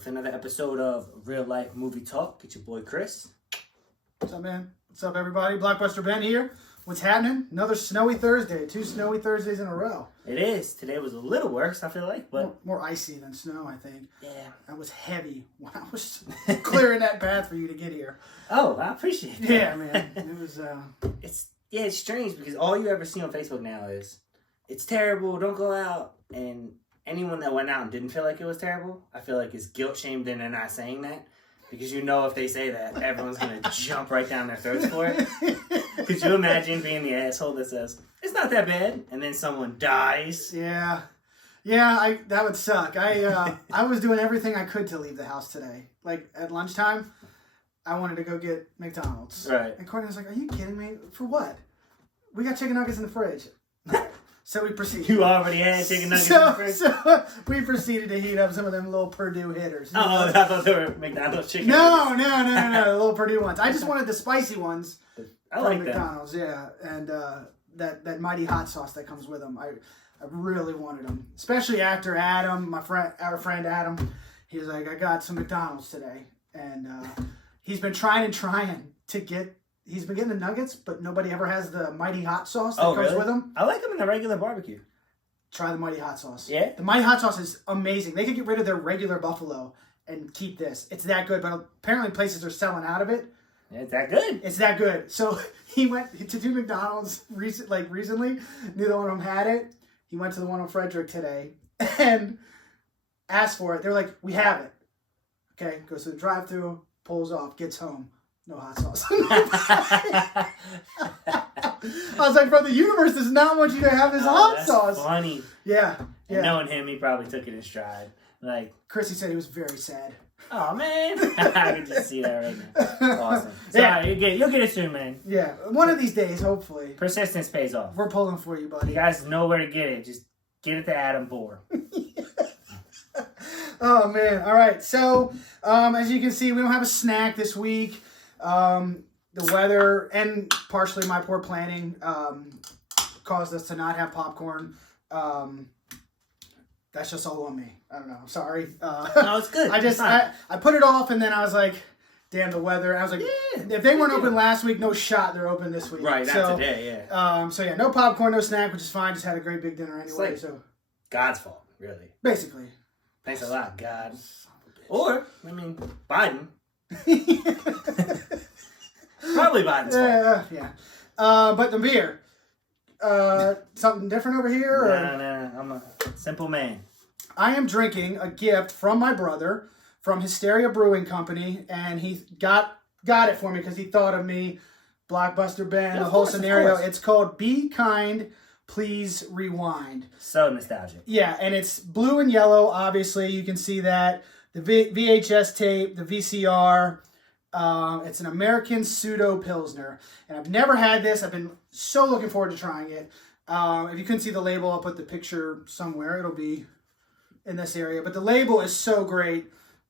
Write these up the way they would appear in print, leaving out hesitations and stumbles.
with another episode of Real Life Movie Talk. It's your boy Chris. What's up, man? What's up, everybody? Blockbuster Ben here. What's happening? Another snowy Thursday. 2 snowy Thursdays in a row. It is. Today was a little worse, I feel like, but more icy than snow, I think. yeah. That was heavy when I was clearing that path for you to get here. Oh, I appreciate that. Yeah, man. It was. It's strange because all you ever see on Facebook now is it's terrible. Don't go out. And anyone that went out and didn't feel like it was terrible, I feel like is guilt shamed and they're not saying that. Because you know if they say that, everyone's going to jump right down their throats for it. Could you imagine being the asshole that says, it's not that bad, and then someone dies? Yeah. Yeah, that would suck. I was doing everything I could to leave the house today. Like, at lunchtime, I wanted to go get McDonald's. Right. And Courtney was like, are you kidding me? For what? We got chicken nuggets in the fridge. So we proceeded. You already had chicken nuggets in the fridge? So we proceeded to heat up some of them little Purdue hitters. Oh, I thought they were McDonald's chicken No, nuggets. no, the little Purdue ones. I just wanted the spicy ones I like from them. McDonald's, yeah. And that mighty hot sauce that comes with them. I really wanted them. Especially after Adam, our friend Adam, he was like, I got some McDonald's today. And he's been trying to get... He's been getting the nuggets, but nobody ever has the mighty hot sauce that comes with them. I like them in the regular barbecue. Try the mighty hot sauce. Yeah? The mighty hot sauce is amazing. They could get rid of their regular buffalo and keep this. It's that good, but apparently places are selling out of it. It's that good. It's that good. So he went to do McDonald's recently. Neither one of them had it. He went to the one on Frederick today and asked for it. They were like, we have it. Okay, goes to the drive-thru, pulls off, gets home. No hot sauce. I was like, bro, the universe does not want you to have this hot sauce. Funny. Yeah. And knowing him, he probably took it in stride. Like, Chrissy said he was very sad. oh man, I can just see that right now. Awesome. Sorry, you'll get it soon, man. Yeah, one of these days, hopefully. Persistence pays off. We're pulling for you, buddy. You guys know where to get it. Just get it to Adam Bohr. Oh man! All right. So, as you can see, we don't have a snack this week. The weather and partially my poor planning caused us to not have popcorn. That's just all on me. I don't know. I'm sorry. No, it's good. I put it off and then I was like, damn the weather. I was like, if they weren't open last week, no shot they're open this week. Right, not today, yeah. So yeah, no popcorn, no snack, which is fine. Just had a great big dinner anyway. So God's fault, really. Basically. Thanks a lot, God. Or, I mean, Biden. Probably Biden's fault. Yeah. But the beer. Something different over here? No. I'm a simple man. I am drinking a gift from my brother from Hysteria Brewing Company, and he got it for me because he thought of me, Blockbuster Ben, the whole scenario. It's called Be Kind, Please Rewind. So nostalgic. Yeah, and it's blue and yellow, obviously. You can see that. The VHS tape, the VCR. It's an American pseudo Pilsner. And I've never had this. I've been so looking forward to trying it. If you couldn't see the label, I'll put the picture somewhere. It'll be in this area. But the label is so great.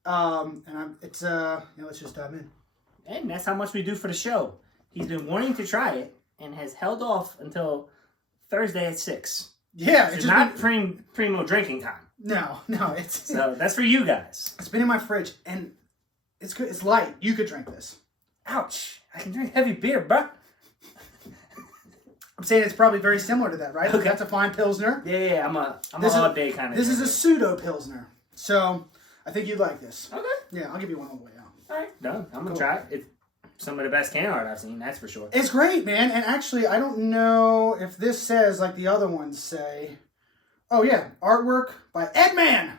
Let's just dive in. And that's how much we do for the show. He's been wanting to try it and has held off until Thursday at 6. Yeah. It's not primo drinking time. No. So that's for you guys. It's been in my fridge and it's good. It's light. You could drink this. Ouch. I can drink heavy beer, bro. I'm saying it's probably very similar to that, right? Okay. That's a fine Pilsner. Yeah, I'm all day kind of This is a pseudo Pilsner. So, I think you'd like this. Okay. Yeah, I'll give you one on the way out. All right, done. I'm going to try it. It's some of the best can art I've seen, that's for sure. It's great, man. And actually, I don't know if this says like the other ones say. Oh, yeah. Artwork by Edman.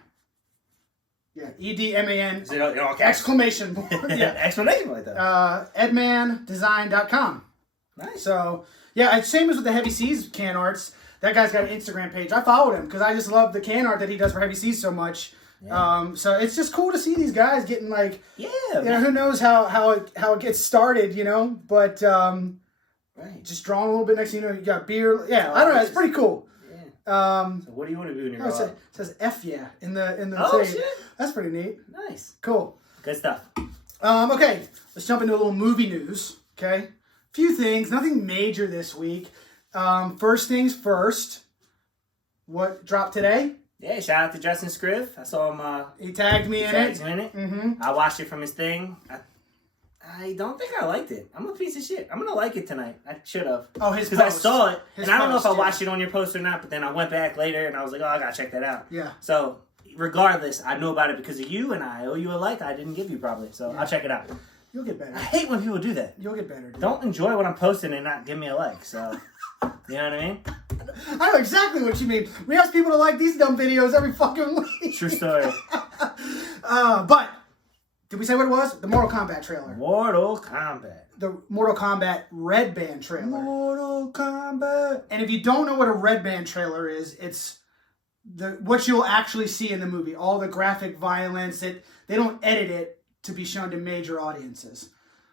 Yeah, EDMAN. Is it all caps? Exclamation point. Yeah. Exclamation point, though. Edmandesign.com. Nice. So, yeah, same as with the Heavy Seas can arts. That guy's got an Instagram page. I followed him because I just love the can art that he does for Heavy Seas so much. Yeah. So it's just cool to see these guys getting like, who knows how it gets started, but right. Just drawing a little bit next thing you know, you got beer. Yeah, I don't know. It's pretty cool. So what do you want to do when you're it says F yeah in the thing. Shit. That's pretty neat. Nice. Cool. Good stuff. Okay, let's jump into a little movie news. Okay, few things, nothing major this week. First things first. What dropped today? Yeah, shout out to Justin Scriff. I saw him. He tagged me in it. Mm-hmm. I watched it from his thing. I don't think I liked it. I'm a piece of shit. I'm gonna like it tonight. I should have. Oh, his because I saw it, his and I don't know if I post, watched it on your post or not. But then I went back later, and I was like, oh, I gotta check that out. Yeah. So regardless, I knew about it because of you, and I owe you a like I didn't give you probably. So I'll check it out. You'll get better. I hate when people do that. You'll get better. Dude. Don't enjoy what I'm posting and not give me a like. So you know what I mean? I know exactly what you mean. We ask people to like these dumb videos every fucking week. True story. But did we say what it was? The Mortal Kombat trailer. Mortal Kombat. The Mortal Kombat Red Band trailer. Mortal Kombat. And if you don't know what a Red Band trailer is, it's what you'll actually see in the movie. All the graphic violence. They don't edit it to be shown to major audiences.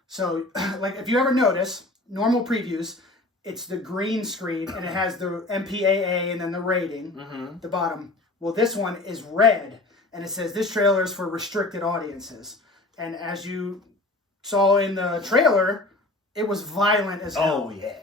So, like, if you ever notice, normal previews, it's the green screen, and it has the MPAA and then the rating at the bottom. Well, this one is red, and it says this trailer is for restricted audiences. And as you saw in the trailer, it was violent as hell. Oh, yeah.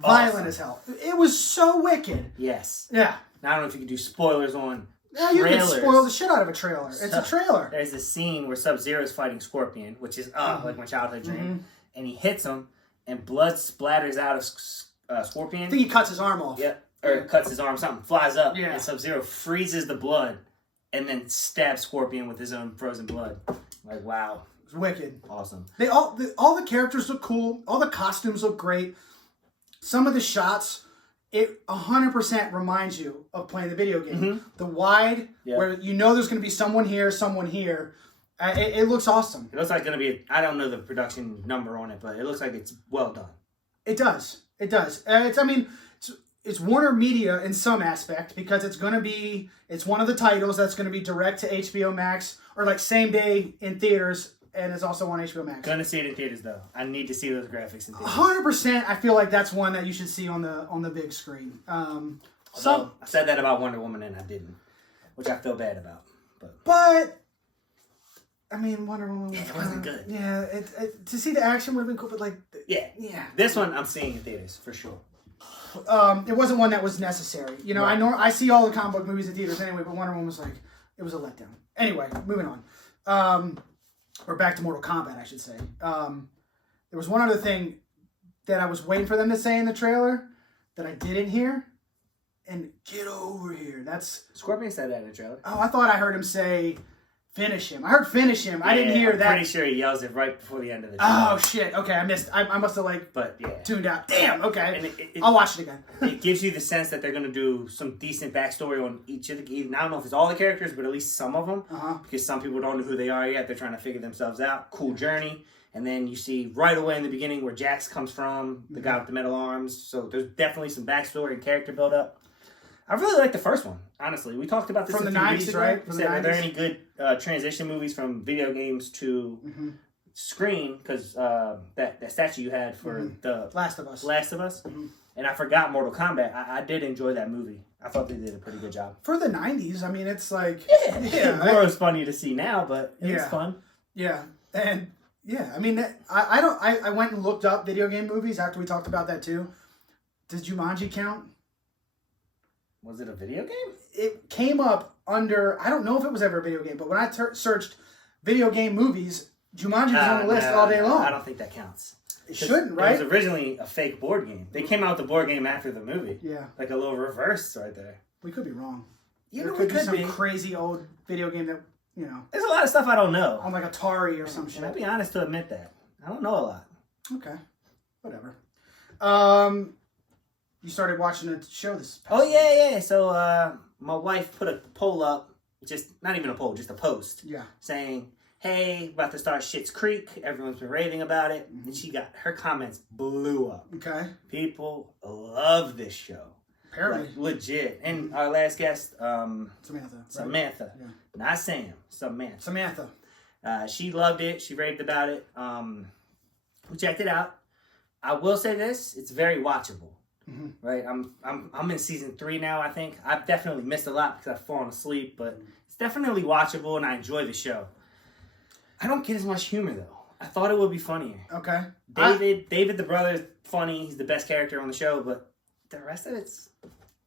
Violent as hell. It was so wicked. Yes. Yeah. Now, I don't know if you can do spoilers on Yeah, you can spoil the shit out of a trailer. It's a trailer. There's a scene where Sub-Zero is fighting Scorpion, which is like my childhood dream. And he hits him, and blood splatters out of Scorpion. I think he cuts his arm off. Yep. Or cuts his arm, something flies up. Yeah. And Sub-Zero freezes the blood and then stabs Scorpion with his own frozen blood. Like, wow. It's wicked. Awesome. All the characters look cool. All the costumes look great. Some of the shots, it 100% reminds you of playing the video game. The wide, where you know there's going to be someone here. It looks awesome. It looks like going to be, I don't know the production number on it, but it looks like it's well done. It does. It does. It's Warner Media in some aspect because it's one of the titles that's going to be direct to HBO Max or like same day in theaters, and it's also on HBO Max. Gonna see it in theaters though. I need to see those graphics in theaters. 100%. I feel like that's one that you should see on the big screen. I said that about Wonder Woman and I didn't, which I feel bad about. But I mean, Wonder Woman was it wasn't good. Yeah, to see the action would have been cool, but like yeah. This one I'm seeing in theaters for sure. It wasn't one that was necessary. You know, right. I see all the comic book movies in theaters anyway, but Wonder Woman was like, it was a letdown. Anyway, moving on. Or back to Mortal Kombat, I should say. There was one other thing that I was waiting for them to say in the trailer that I didn't hear. And get over here. That's Scorpion said that in the trailer. Oh, I thought I heard him say finish him. I heard finish him. I didn't hear that. I'm pretty sure he yells it right before the end of the trailer. Oh shit. Okay, I missed. I must have tuned out. Damn. Okay. And I'll watch it again. It gives you the sense that they're gonna do some decent backstory on each of the. I don't know if it's all the characters, but at least some of them. Because some people don't know who they are yet. They're trying to figure themselves out. Cool journey. And then you see right away in the beginning where Jax comes from, the guy with the metal arms. So there's definitely some backstory and character build up. I really like the first one, honestly. We talked about this from a the few 90s, weeks ago. right? From said, are there any good transition movies from video games to screen? Because that statue you had for the Last of Us. And I forgot Mortal Kombat. I did enjoy that movie. I thought they did a pretty good job. For the 90s, I mean, it's like... Yeah. More is funny to see now, but it was fun. Yeah. And, yeah, I mean, I went and looked up video game movies after we talked about that, too. Does Jumanji count? Was it a video game? It came up under... I don't know if it was ever a video game, but when I searched video game movies, Jumanji was on the list all day long. I don't think that counts. It shouldn't, right? It was originally a fake board game. They came out with the board game after the movie. Yeah. Like a little reverse right there. We could be wrong. There could be some crazy old video game that, you know... There's a lot of stuff I don't know. On like Atari or some shit. I'll be honest to admit that. I don't know a lot. Okay. Whatever. You started watching a show this past week. Yeah. So my wife put a poll up, not even a poll, just a post. Yeah. Saying, hey, about to start Schitt's Creek. Everyone's been raving about it. And her comments blew up. Okay. People love this show. Apparently. Like, legit. And our last guest, Samantha. Samantha. Yeah. Not Sam. Samantha. She loved it. She raved about it. We checked it out. I will say this, it's very watchable. Right, I'm in season 3 now. I think I've definitely missed a lot because I've fallen asleep, but it's definitely watchable, and I enjoy the show. I don't get as much humor though. I thought it would be funnier. Okay, David the brother is funny. He's the best character on the show, but the rest of it's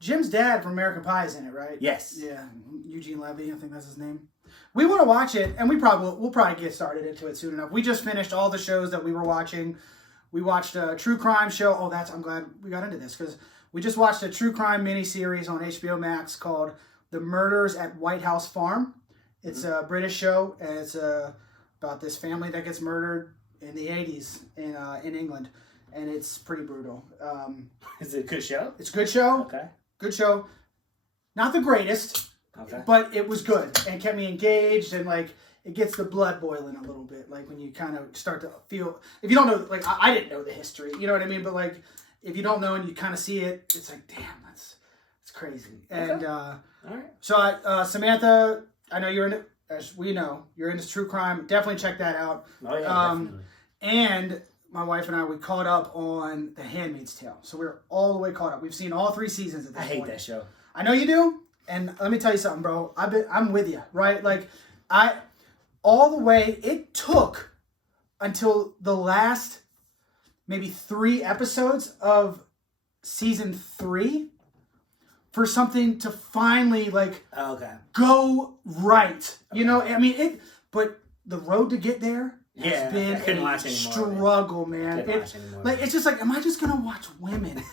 Jim's dad from American Pie is in it, right? Yes. Yeah, Eugene Levy, I think that's his name. We want to watch it, and we'll probably get started into it soon enough. We just finished all the shows that we were watching. We watched a true crime show. Oh, I'm glad we got into this because we just watched a true crime miniseries on HBO Max called The Murders at White House Farm. It's a British show, and it's about this family that gets murdered in the 80s in England, and it's pretty brutal. Is it a good show? It's a good show. Okay. Good show. Not the greatest. Okay. But it was good and kept me engaged, and like it gets the blood boiling a little bit. Like when you kind of start to feel, if you don't know, like I didn't know the history, you know what I mean? But like if you don't know and you kind of see it, it's like, damn, it's crazy. Okay. And all right. So Samantha, I know you're in it. As we know, you're into true crime. Definitely check that out. Oh yeah, definitely. And my wife and I, we caught up on The Handmaid's Tale, so we're all the way caught up. We've seen all 3 seasons at this point. I hate that show. I know you do. And let me tell you something, bro. I'm with you, right? Like, all the way, it took until the last maybe 3 episodes of season 3 for something to finally, like, go right. You know, I mean, but the road to get there has been a struggle, man. It's just like, am I just going to watch women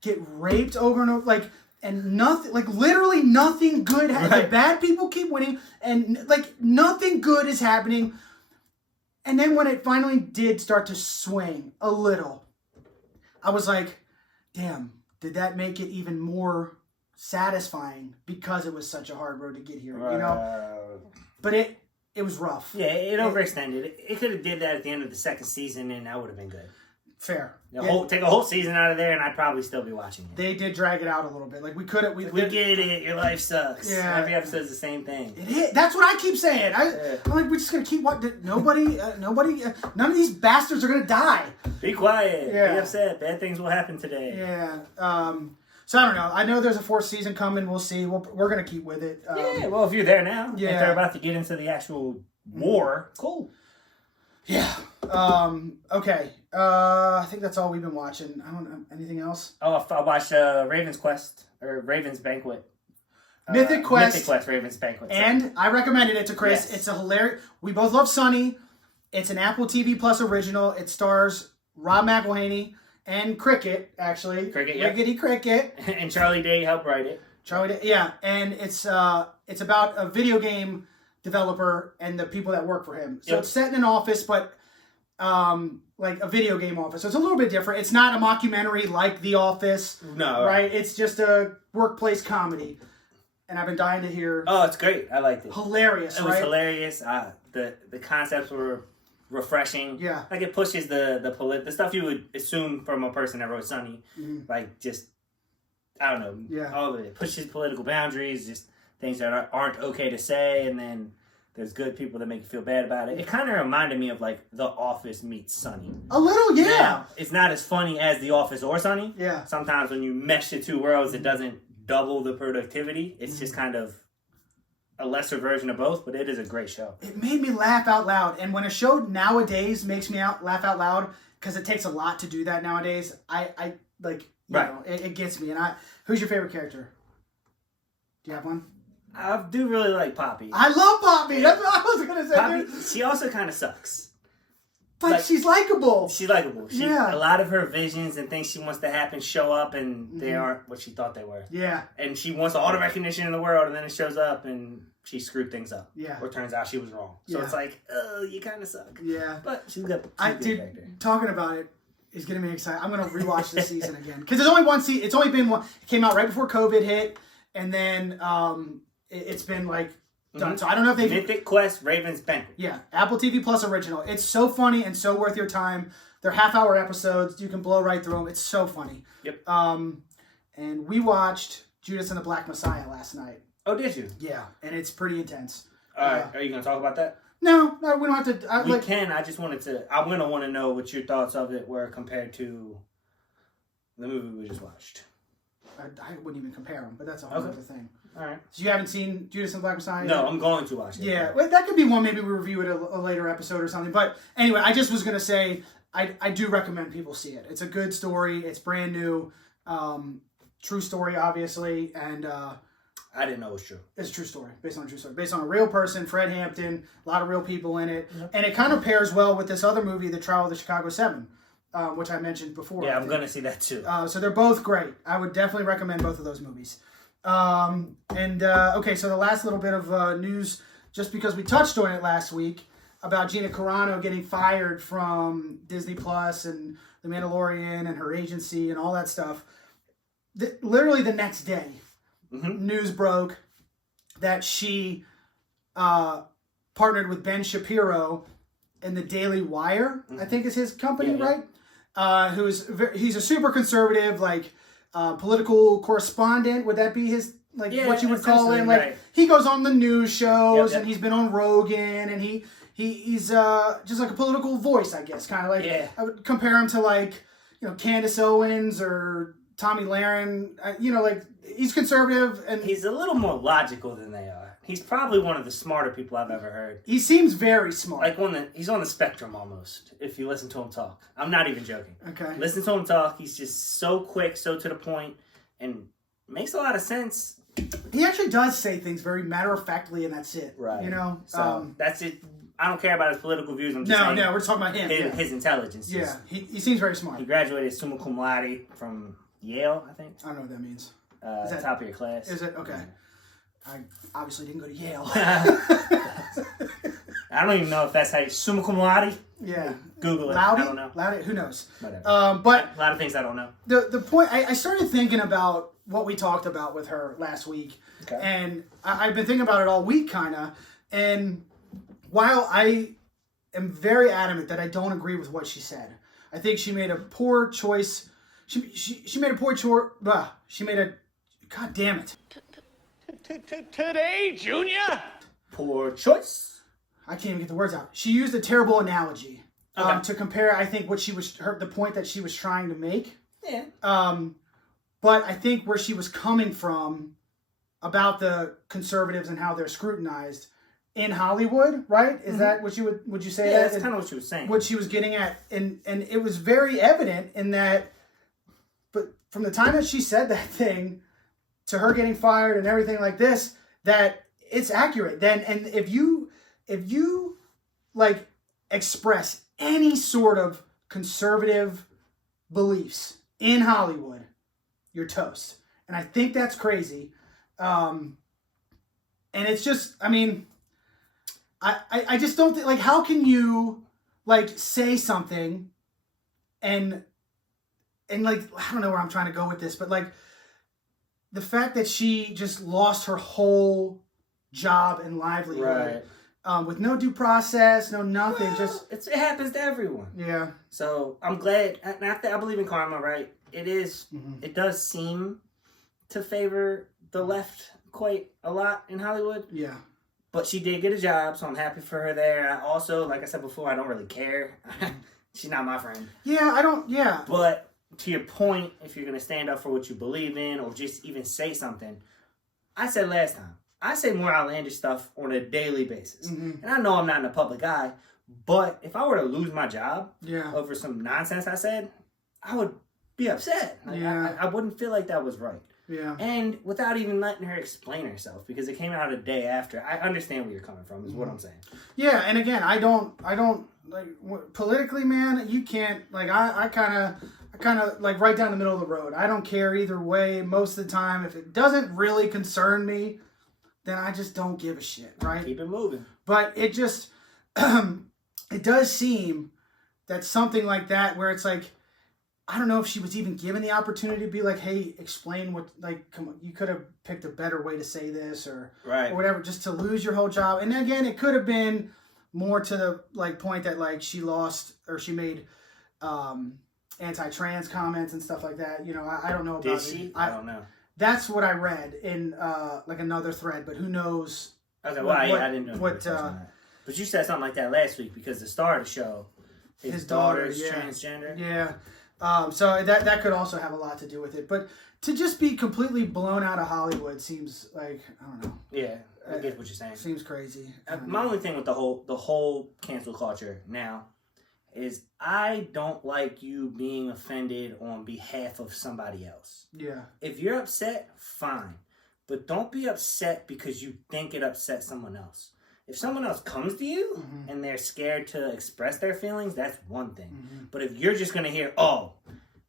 get raped over and over? Like, and nothing, like literally nothing good happens. Right. Bad people keep winning, and like nothing good is happening. And then when it finally did start to swing a little, I was like, damn, did that make it even more satisfying because it was such a hard road to get here, you know? But it was rough. Yeah, it overextended. It could have did that at the end of the 2nd season, and that would have been good. Fair. Take a whole season out of there, and I'd probably still be watching it. They did drag it out a little bit. Like we get it. Your life sucks. Yeah. Every episode's the same thing. It is. That's what I keep saying. I'm like, we're just gonna keep watching. Nobody. None of these bastards are gonna die. Be quiet. Yeah. Be upset. Bad things will happen today. Yeah. So I don't know. I know there's a 4th season coming. We'll see. We're gonna keep with it. Yeah. Well, if you're there now, if they're about to get into the actual war, cool. Yeah. Okay. I think that's all we've been watching. I don't know anything else. Oh, I watched Raven's Quest or Raven's Banquet. Mythic Quest, Raven's Banquet. And I recommended it to Chris. Yes. It's a hilarious. We both love Sunny. It's an Apple TV Plus original. It stars Rob McElhenney and Cricket, actually. Rickety Cricket. And Charlie Day helped write it. Yeah. And it's about a video game developer and the people that work for him. So It's set in an office, but like a video game office. So it's a little bit different. It's not a mockumentary like The Office. No. Right? It's just a workplace comedy. And I've been dying to hear. Oh, it's great. I liked it. Hilarious, It was hilarious. The concepts were refreshing. Yeah. Like it pushes the stuff you would assume from a person that wrote Sunny. Mm-hmm. Like just, I don't know. Yeah. All of it. It pushes political boundaries, just things that aren't okay to say, and then there's good people that make you feel bad about it. It kind of reminded me of like The Office meets Sunny. A little, yeah. Now, it's not as funny as The Office or Sunny. Yeah. Sometimes when you mesh the 2 worlds, it doesn't double the productivity. It's just kind of a lesser version of both, but it is a great show. It made me laugh out loud. And when a show nowadays makes me laugh out loud, because it takes a lot to do that nowadays, I like, you know, it gets me. And who's your favorite character? Do you have one? I do really like Poppy. I love Poppy. That's what I was going to say. Poppy, she also kind of sucks. But like, she's likable. She's likable. A lot of her visions and things she wants to happen show up, and they aren't what she thought they were. Yeah. And she wants all the recognition in the world, and then it shows up, and she screwed things up. Yeah. Or it turns out she was wrong. So it's like, oh, you kind of suck. Yeah. But she's good. Talking about it is getting me excited. I'm going to rewatch this season again. Because there's only one season. It's only been one. It came out right before COVID hit, and then it's been like done. So I don't know if they Mythic Quest Raven's Banquet. Yeah, Apple TV Plus original. It's so funny and so worth your time. They're half-hour episodes. You can blow right through them. It's so funny. Yep. And we watched Judas and the Black Messiah last night. Oh, did you? Yeah, and it's pretty intense. All right. Are you going to talk about that? No, we don't have to. We can. I just wanted to. I'm going to want to know what your thoughts of it were compared to the movie we just watched. I wouldn't even compare them, but that's a whole other thing. All right. So you haven't seen Judas and the Black Messiah? No, I'm going to watch it. Yeah, well, that could be one. Maybe we review it a later episode or something. But anyway, I just was going to say I do recommend people see it. It's a good story. It's brand new. true story, obviously, and I didn't know it was true. it's a true story, based on a true story, based on a real person, Fred Hampton, a lot of real people in it, Yep. and it kind of pairs well with this other movie, The Trial of the Chicago 7, which I mentioned before. Yeah, I'm going to see that too. So they're both great. I would definitely recommend both of those movies. Okay, so the last little bit of news, just because we touched on it last week, about Gina Carano getting fired from Disney Plus and The Mandalorian and her agency and all that stuff. Literally the next day, news broke that she partnered with Ben Shapiro in the Daily Wire, I think is his company, right? He's a super conservative, political correspondent. Would that be his, what you would call him? Right. He goes on the news shows, and he's been on Rogan, and he's just like a political voice, I guess. Kind of I would compare him to Candace Owens or Tommy Lahren. He's conservative, and he's a little more logical than they are. He's probably one of the smarter people I've ever heard. He seems very smart. He's on the spectrum almost, if you listen to him talk. I'm not even joking. Okay. Listen to him talk. He's just so quick, so to the point, and makes a lot of sense. He actually does say things very matter-of-factly, and that's it. Right. So that's it. I don't care about his political views. I'm just saying we're talking about him. His intelligence. Yeah, he seems very smart. He graduated summa cum laude from Yale, I think. I don't know what that means. Is that top of your class? Is it? Okay. I obviously didn't go to Yale. I don't even know if that's how you... Summa cum laude? Yeah. Google it. Loudy? I don't know. Loudy? Who knows? Whatever. But a lot of things I don't know. The point... I started thinking about what we talked about with her last week. Okay. And I've been thinking about it all week, kind of. And while I am very adamant that I don't agree with what she said, I think she made a poor choice. She made a poor choice. She made a... God damn it. Today, Junior? Poor choice. I can't even get the words out. She used a terrible analogy to compare, I think, the point that she was trying to make. Yeah. But I think where she was coming from about the conservatives and how they're scrutinized in Hollywood, right? Is that what you would you say? Yeah, that? that's kind of what she was saying. What she was getting at, and it was very evident in that. But from the time that she said that thing, to her getting fired and everything like this, that it's accurate. Then, and if you express any sort of conservative beliefs in Hollywood, you're toast. And I think that's crazy. And it's just, I just don't think, how can you say something and I don't know where I'm trying to go with this, but the fact that she just lost her whole job and livelihood, with no due process, no nothing, it happens to everyone. Yeah. So I'm glad. I believe in karma, right? It is. Mm-hmm. It does seem to favor the left quite a lot in Hollywood. Yeah. But she did get a job, so I'm happy for her there. I also, like I said before, I don't really care. She's not my friend. Yeah, I don't. Yeah. But to your point, if you're going to stand up for what you believe in or just even say something, I said last time, I say more outlandish stuff on a daily basis. Mm-hmm. And I know I'm not in the public eye, but if I were to lose my job over some nonsense I said, I would be upset. I wouldn't feel like that was right. Yeah. And without even letting her explain herself, because it came out a day after, I understand where you're coming from, is what I'm saying. Yeah, and again, I don't politically, man, you can't, I kind of right down the middle of the road. I don't care either way most of the time. If it doesn't really concern me, then I just don't give a shit, right? Keep it moving. But it just, it does seem that something like that, where it's I don't know if she was even given the opportunity to be hey, explain what, come on, you could have picked a better way to say this or whatever, just to lose your whole job. And again, it could have been more to the, point that, she lost, or she made anti-trans comments and stuff like that. I don't know about Did she? I don't know. That's what I read in, another thread, but who knows? Okay, well, I didn't know. But you said something like that last week, because the star of the show, his daughter's transgender. Yeah. So that could also have a lot to do with it. But to just be completely blown out of Hollywood seems I don't know. Yeah, I get what you're saying. Seems crazy. My only thing with the whole cancel culture now, is I don't like you being offended on behalf of somebody else. Yeah. If you're upset, fine. But don't be upset because you think it upsets someone else. If someone else comes to you and they're scared to express their feelings, that's one thing. But if you're just going to hear, oh,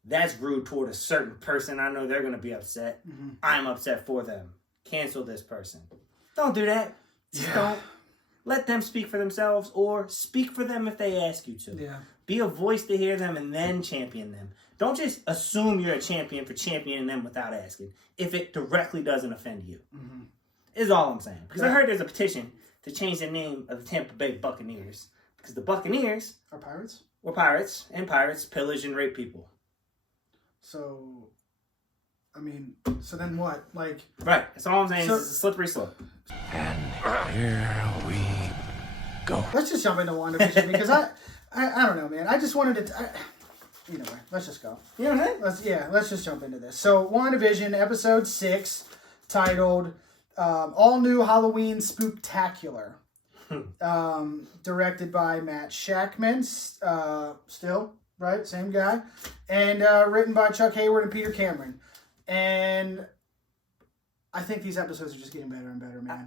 that's rude toward a certain person, I know they're going to be upset. I'm upset for them. Cancel this person. Don't do that. Just don't. Let them speak for themselves or speak for them if they ask you to. Yeah. Be a voice to hear them and then champion them. Don't just assume you're a champion for championing them without asking if it directly doesn't offend you. Is all I'm saying. Because I heard there's a petition to change the name of the Tampa Bay Buccaneers. Because the Buccaneers Are pirates? were pirates, and pirates pillage and rape people. So, I mean, so then what? Like, right. That's all I'm saying. So, it's a slippery slope. And here we go. Let's just jump into WandaVision because I don't know, man. I just wanted to. Either way, let's just go. You know what I'm saying? Let's just jump into this. So, WandaVision episode 6, titled "All New Halloween Spooktacular," directed by Matt Shakman, still right, same guy, and written by Chuck Hayward and Peter Cameron. And I think these episodes are just getting better and better, man.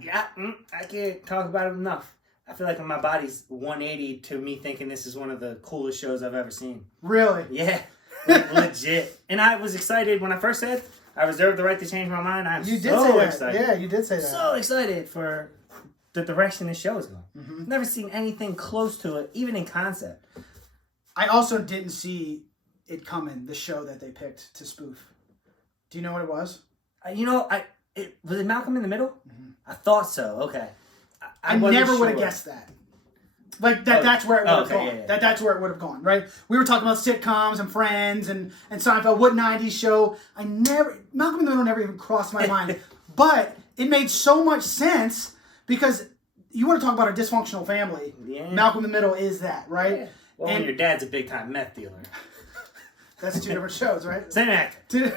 I can't talk about it enough. I feel like my body's 180 to me thinking this is one of the coolest shows I've ever seen. Really? Yeah. Like, legit. And I was excited when I first said I reserved the right to change my mind. I'm so excited. Yeah, you did say that. So excited for the direction this show is going. Never seen anything close to it, even in concept. I also didn't see it coming, the show that they picked to spoof. Do you know what it was? Was it Malcolm in the Middle? I thought so. Okay. I never would have guessed that. Like that. That's where it would have gone. Yeah. That's where it would have gone. Right. We were talking about sitcoms and Friends and Seinfeld. What '90s show? Malcolm in the Middle never even crossed my mind. But it made so much sense because you want to talk about a dysfunctional family. Yeah. Malcolm in the Middle is that, right? Yeah. Well, when your dad's a big time meth dealer. That's two different shows, right? Same actor.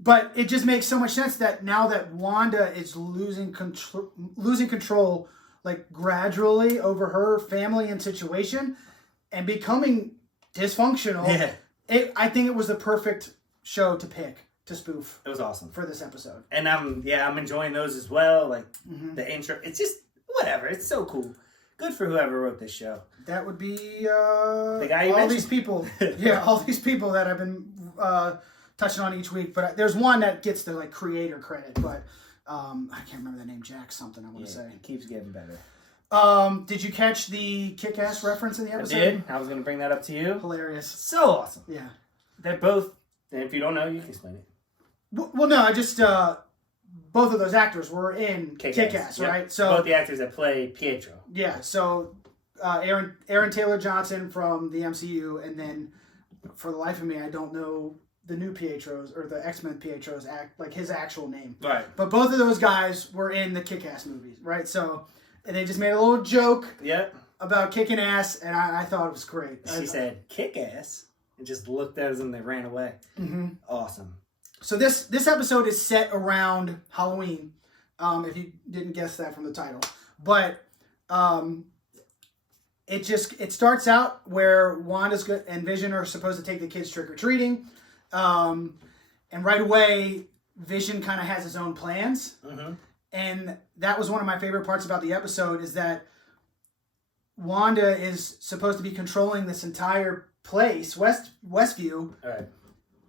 But it just makes so much sense that now that Wanda is losing control, like gradually over her family and situation, and becoming dysfunctional. Yeah. I think it was the perfect show to pick to spoof. It was awesome for this episode, and I'm enjoying those as well. Like the intro, it's just whatever. It's so cool. Good for whoever wrote this show. That would be the guy you all mentioned. These people. Yeah, all these people that I've been touching on each week. But there's one that gets the creator credit, but I can't remember the name. Jack something. I want to say. It keeps getting better. Did you catch the Kick-Ass reference in the episode? I did. I was going to bring that up to you. Hilarious. So awesome. Yeah. They're both. And if you don't know, you can explain it. Well, no, I just both of those actors were in Kick-Ass, right? Yep. So both the actors that play Pietro. Yeah. So Aaron Taylor Johnson from the MCU, and then for the life of me, I don't know the new Pietro's or the X-Men Pietro's his actual name. Right. But both of those guys were in the Kick-Ass movies, right? So they just made a little joke. Yep. About kicking ass, and I thought it was great. She said, "Kick ass," and just looked at us and they ran away. Awesome. So this episode is set around Halloween, if you didn't guess that from the title. But it starts out where Wanda and Vision are supposed to take the kids trick-or-treating. And right away, Vision kind of has his own plans. And that was one of my favorite parts about the episode is that Wanda is supposed to be controlling this entire place, Westview. All right.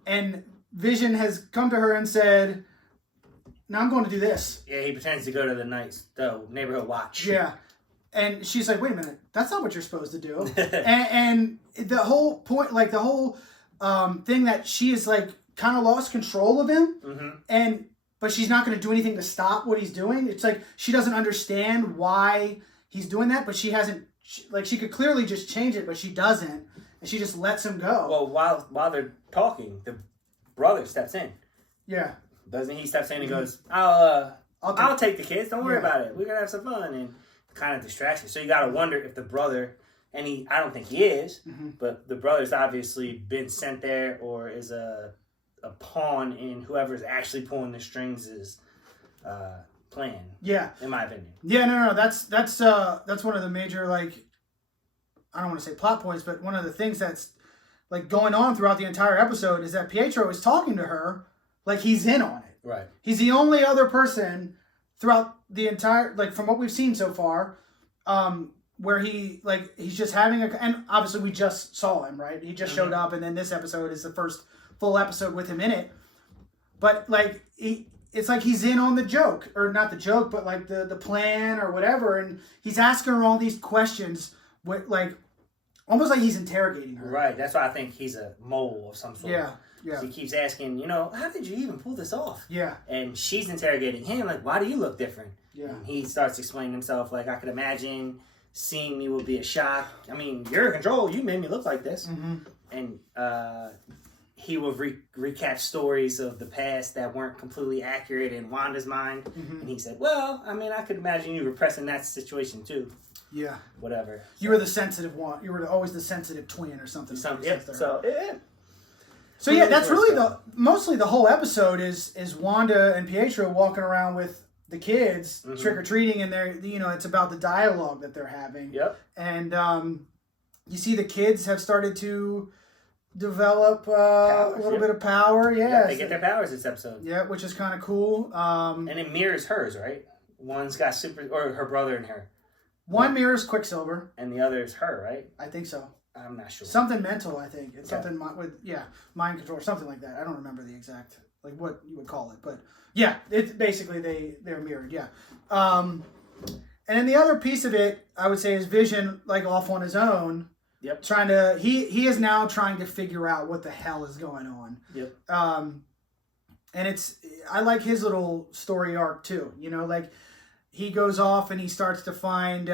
And Vision has come to her and said, "Now I'm going to do this." Yeah, he pretends to go to the neighborhood watch. Yeah. And she's like, "Wait a minute, that's not what you're supposed to do." and the whole point, like the whole thing that she is like kind of lost control of him. But she's not going to do anything to stop what he's doing. It's like she doesn't understand why he's doing that, but she hasn't. She could clearly just change it, but she doesn't, and she just lets him go. Well, while they're talking, the brother steps in. Yeah. Doesn't he? Steps in and goes, I'll take the kids. Don't worry about it. We're gonna have some fun," and kind of distracts her. So you gotta wonder if the brother, and I don't think he is, but the brother's obviously been sent there or is a pawn in whoever's actually pulling the strings' plan. Yeah. In my opinion. Yeah, no. That's one of the major I don't want to say plot points, but one of the things that's like going on throughout the entire episode is that Pietro is talking to her like he's in on it. Right. He's the only other person throughout the entire, like from what we've seen so far, where he's just having and obviously we just saw him, right? He just showed up, and then this episode is the first full episode with him in it. But like it's like he's in on the joke, or not the joke, but like the plan or whatever, and he's asking her all these questions, like almost like he's interrogating her. Right. That's why I think he's a mole of some sort. Yeah. Yeah. He keeps asking, how did you even pull this off? Yeah. And she's interrogating him, like, why do you look different? Yeah. And he starts explaining himself, like, I could imagine seeing me would be a shock. I mean, you're in control. You made me look like this. Mm-hmm. And he would recap stories of the past that weren't completely accurate in Wanda's mind. Mm-hmm. And he said, well, I mean, I could imagine you repressing that situation, too. Yeah. Whatever. You were the sensitive one. You were always the sensitive twin or something. Yep. So, yeah. So yeah, that's really mostly the whole episode is Wanda and Pietro walking around with the kids trick or treating, and they're it's about the dialogue that they're having. Yep. And you see the kids have started to develop a little bit of power. Yeah, they get their powers this episode. Yeah, which is kind of cool. And it mirrors hers, right? One's got or her brother and her. One mirrors Quicksilver, and the other is her, right? I think so. I'm not sure. Something mental, I think. It's something with mind control or something like that. I don't remember the exact what you would call it, but yeah, it's basically they're mirrored. Yeah. And then the other piece of it, I would say, is Vision off on his own. Yep. Trying to he is now trying to figure out what the hell is going on. Yep. And I like his little story arc too. He goes off and he starts to find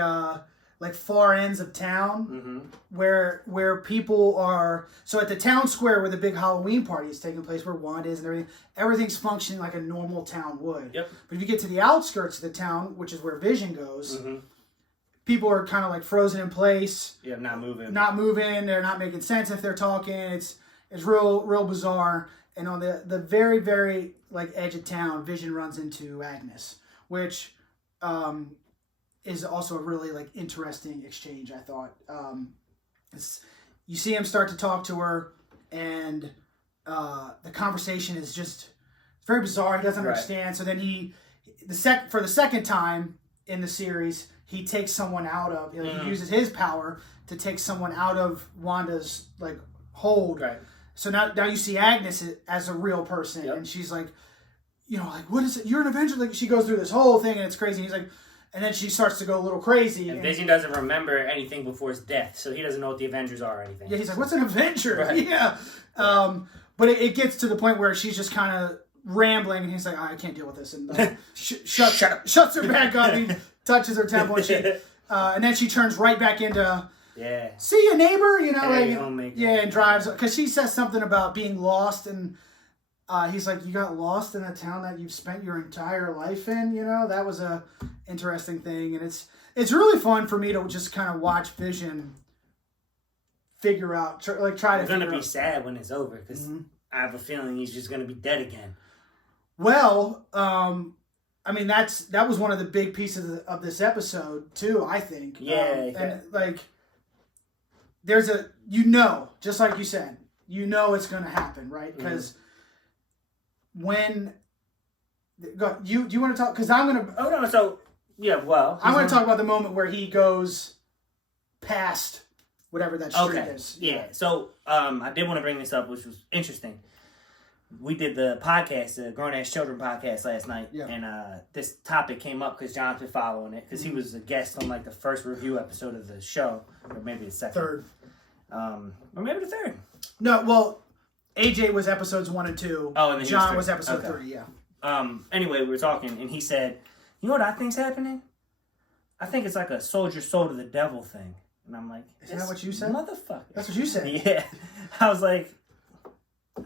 far ends of town where people are. So at the town square where the big Halloween party is taking place, where Wanda is and everything's functioning like a normal town would. Yep. But if you get to the outskirts of the town, which is where Vision goes, people are kind of frozen in place. Yeah, not moving. They're not making sense if they're talking. It's real bizarre. And on the very, very edge of town, Vision runs into Agnes, which is also a really interesting exchange, I thought. You see him start to talk to her, and the conversation is just very bizarre. He doesn't understand. So then for the second time in the series, he takes someone out of. He uses his power to take someone out of Wanda's hold. Right. So now you see Agnes as a real person, and she's what is it? You're an Avenger. She goes through this whole thing, and it's crazy. He's and then she starts to go a little crazy. And Vision doesn't remember anything before his death, so he doesn't know what the Avengers are or anything. Yeah, he's like, what's an Avenger? Right. Yeah. But it gets to the point where she's just kind of rambling, and he's like, I can't deal with this. And shuts her back up. He touches her temple and shit. And then she turns right back into... Yeah. See you, neighbor. Homemaker. Yeah, and drives... Because she says something about being lost, and he's like, you got lost in a town that you've spent your entire life in? That was a interesting thing. And it's really fun for me to just kind of watch Vision figure out... try to figure out... It's going to be sad when it's over, because I have a feeling he's just going to be dead again. Well, I mean, that was one of the big pieces of this episode, too, I think. Yeah. And, there's just like you said, it's going to happen, right? Because when... do you want to talk? Because I'm going to... Oh, no, so... Yeah, well... I'm going to talk about the moment where he goes past whatever that street is. Yeah. So, I did want to bring this up, which was interesting. We did the podcast, the Grown Ass Children podcast last night, and this topic came up because John's been following it, because he was a guest on the first review episode of the show, or maybe the second. Third. Or maybe the third. No, well, AJ was episodes 1 and 2. Oh, and then John was episode 3, yeah. Anyway, we were talking, and he said, you know what I think's happening? I think it's like a soldier sold to the devil thing. And I'm like, is that what you said? Motherfucker. That's what you said. Yeah. I was like,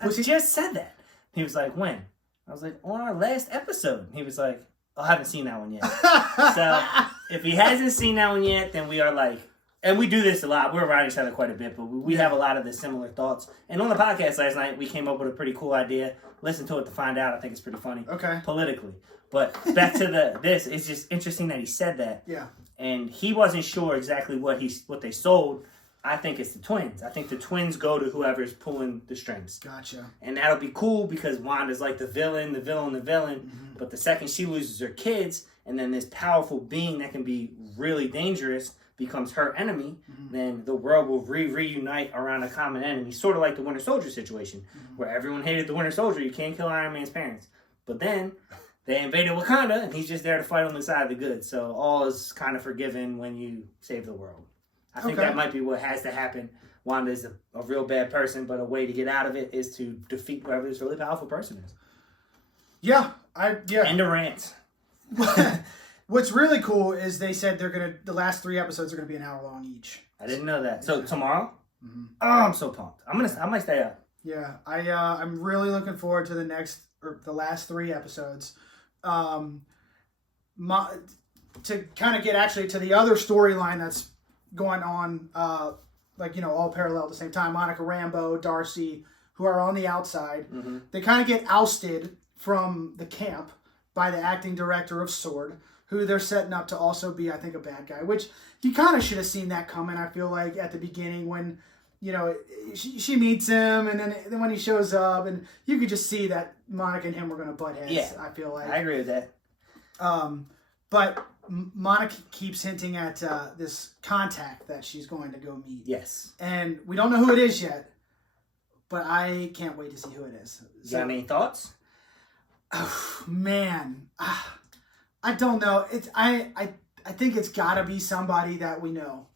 just said that. He was like, when? I was like, on our last episode. He was like, I haven't seen that one yet. So, if he hasn't seen that one yet, then we are and we do this a lot. We're around each other quite a bit, but we have a lot of the similar thoughts. And on the podcast last night, we came up with a pretty cool idea. Listen to it to find out. I think it's pretty funny. Okay. Politically. But back to this, it's just interesting that he said that. Yeah. And he wasn't sure exactly what they sold, I think it's the twins. I think the twins go to whoever's pulling the strings. Gotcha. And that'll be cool because Wanda's like the villain. Mm-hmm. But the second she loses her kids, and then this powerful being that can be really dangerous becomes her enemy, then the world will reunite around a common enemy. Sort of like the Winter Soldier situation, where everyone hated the Winter Soldier. You can't kill Iron Man's parents. But then they invaded Wakanda, and he's just there to fight on the side of the good. So all is kind of forgiven when you save the world. I think that might be what has to happen. Wanda is a real bad person, but a way to get out of it is to defeat whoever this really powerful person is. Yeah. End of rant. What's really cool is they said the last 3 episodes are gonna be an hour long each. I didn't know that. So tomorrow? Mm-hmm. Oh, I'm so pumped. I might stay up. Yeah, I'm really looking forward to the last 3 episodes. To kind of get actually to the other storyline that's going on, all parallel at the same time. Monica Rambeau, Darcy, who are on the outside, they kind of get ousted from the camp by the acting director of S.W.O.R.D., who they're setting up to also be, I think, a bad guy, which you kind of should have seen that coming, I feel like, at the beginning when, she meets him, and then when he shows up, and you could just see that Monica and him were going to butt heads, I feel like. I agree with that. But Monica keeps hinting at this contact that she's going to go meet. Yes. And we don't know who it is yet, but I can't wait to see who it is. You got any thoughts? Oh, man. I don't know. I think it's got to be somebody that we know.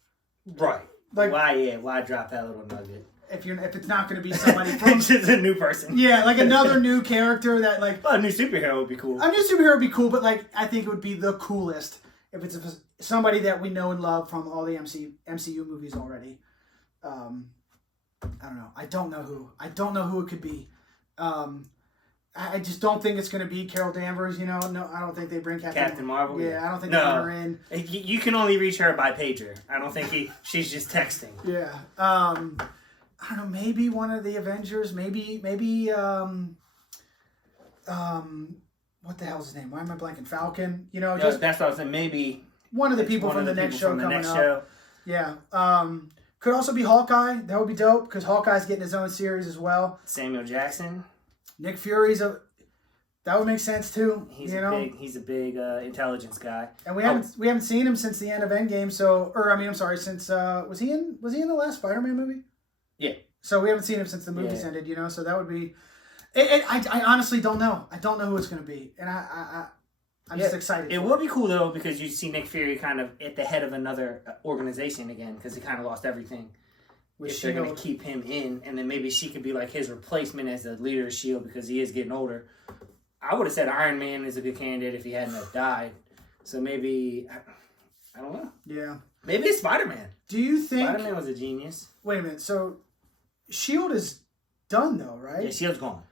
Right. Like, why drop that little nugget? If it's not going to be somebody from... Just a new person. Yeah, like another new character that, like... Well, a new superhero would be cool. A new superhero would be cool, but, like, I think it would be the coolest if it's somebody that we know and love from all the MCU movies already. I don't know. I don't know who it could be. I just don't think it's going to be Carol Danvers, No, I don't think they bring Captain Marvel. Yeah, I don't think they bring her in. You can only reach her by pager. I don't think she's just texting. Yeah. I don't know, maybe one of the Avengers, maybe what the hell's his name? Why am I blanking? Falcon? That's what I was saying. Maybe one of the people from the next show coming up. Yeah. Could also be Hawkeye. That would be dope because Hawkeye's getting his own series as well. Samuel Jackson. Nick Fury's that would make sense too. He's a big intelligence guy. And we haven't seen him since the end of Endgame. Since was he in the last Spider-Man movie? Yeah. So we haven't seen him since the movie's ended. So that would be. I honestly don't know. I don't know who it's going to be, and I'm just excited. It will be cool though because you see Nick Fury kind of at the head of another organization again because he kind of lost everything. If they're going to keep him in, and then maybe she could be like his replacement as the leader of S.H.I.E.L.D. because he is getting older. I would have said Iron Man is a good candidate if he hadn't have died. So maybe, I don't know. Yeah. Maybe it's Spider-Man. Do you think... Spider-Man was a genius. Wait a minute. So, S.H.I.E.L.D. is done though, right? Yeah, S.H.I.E.L.D.'s gone.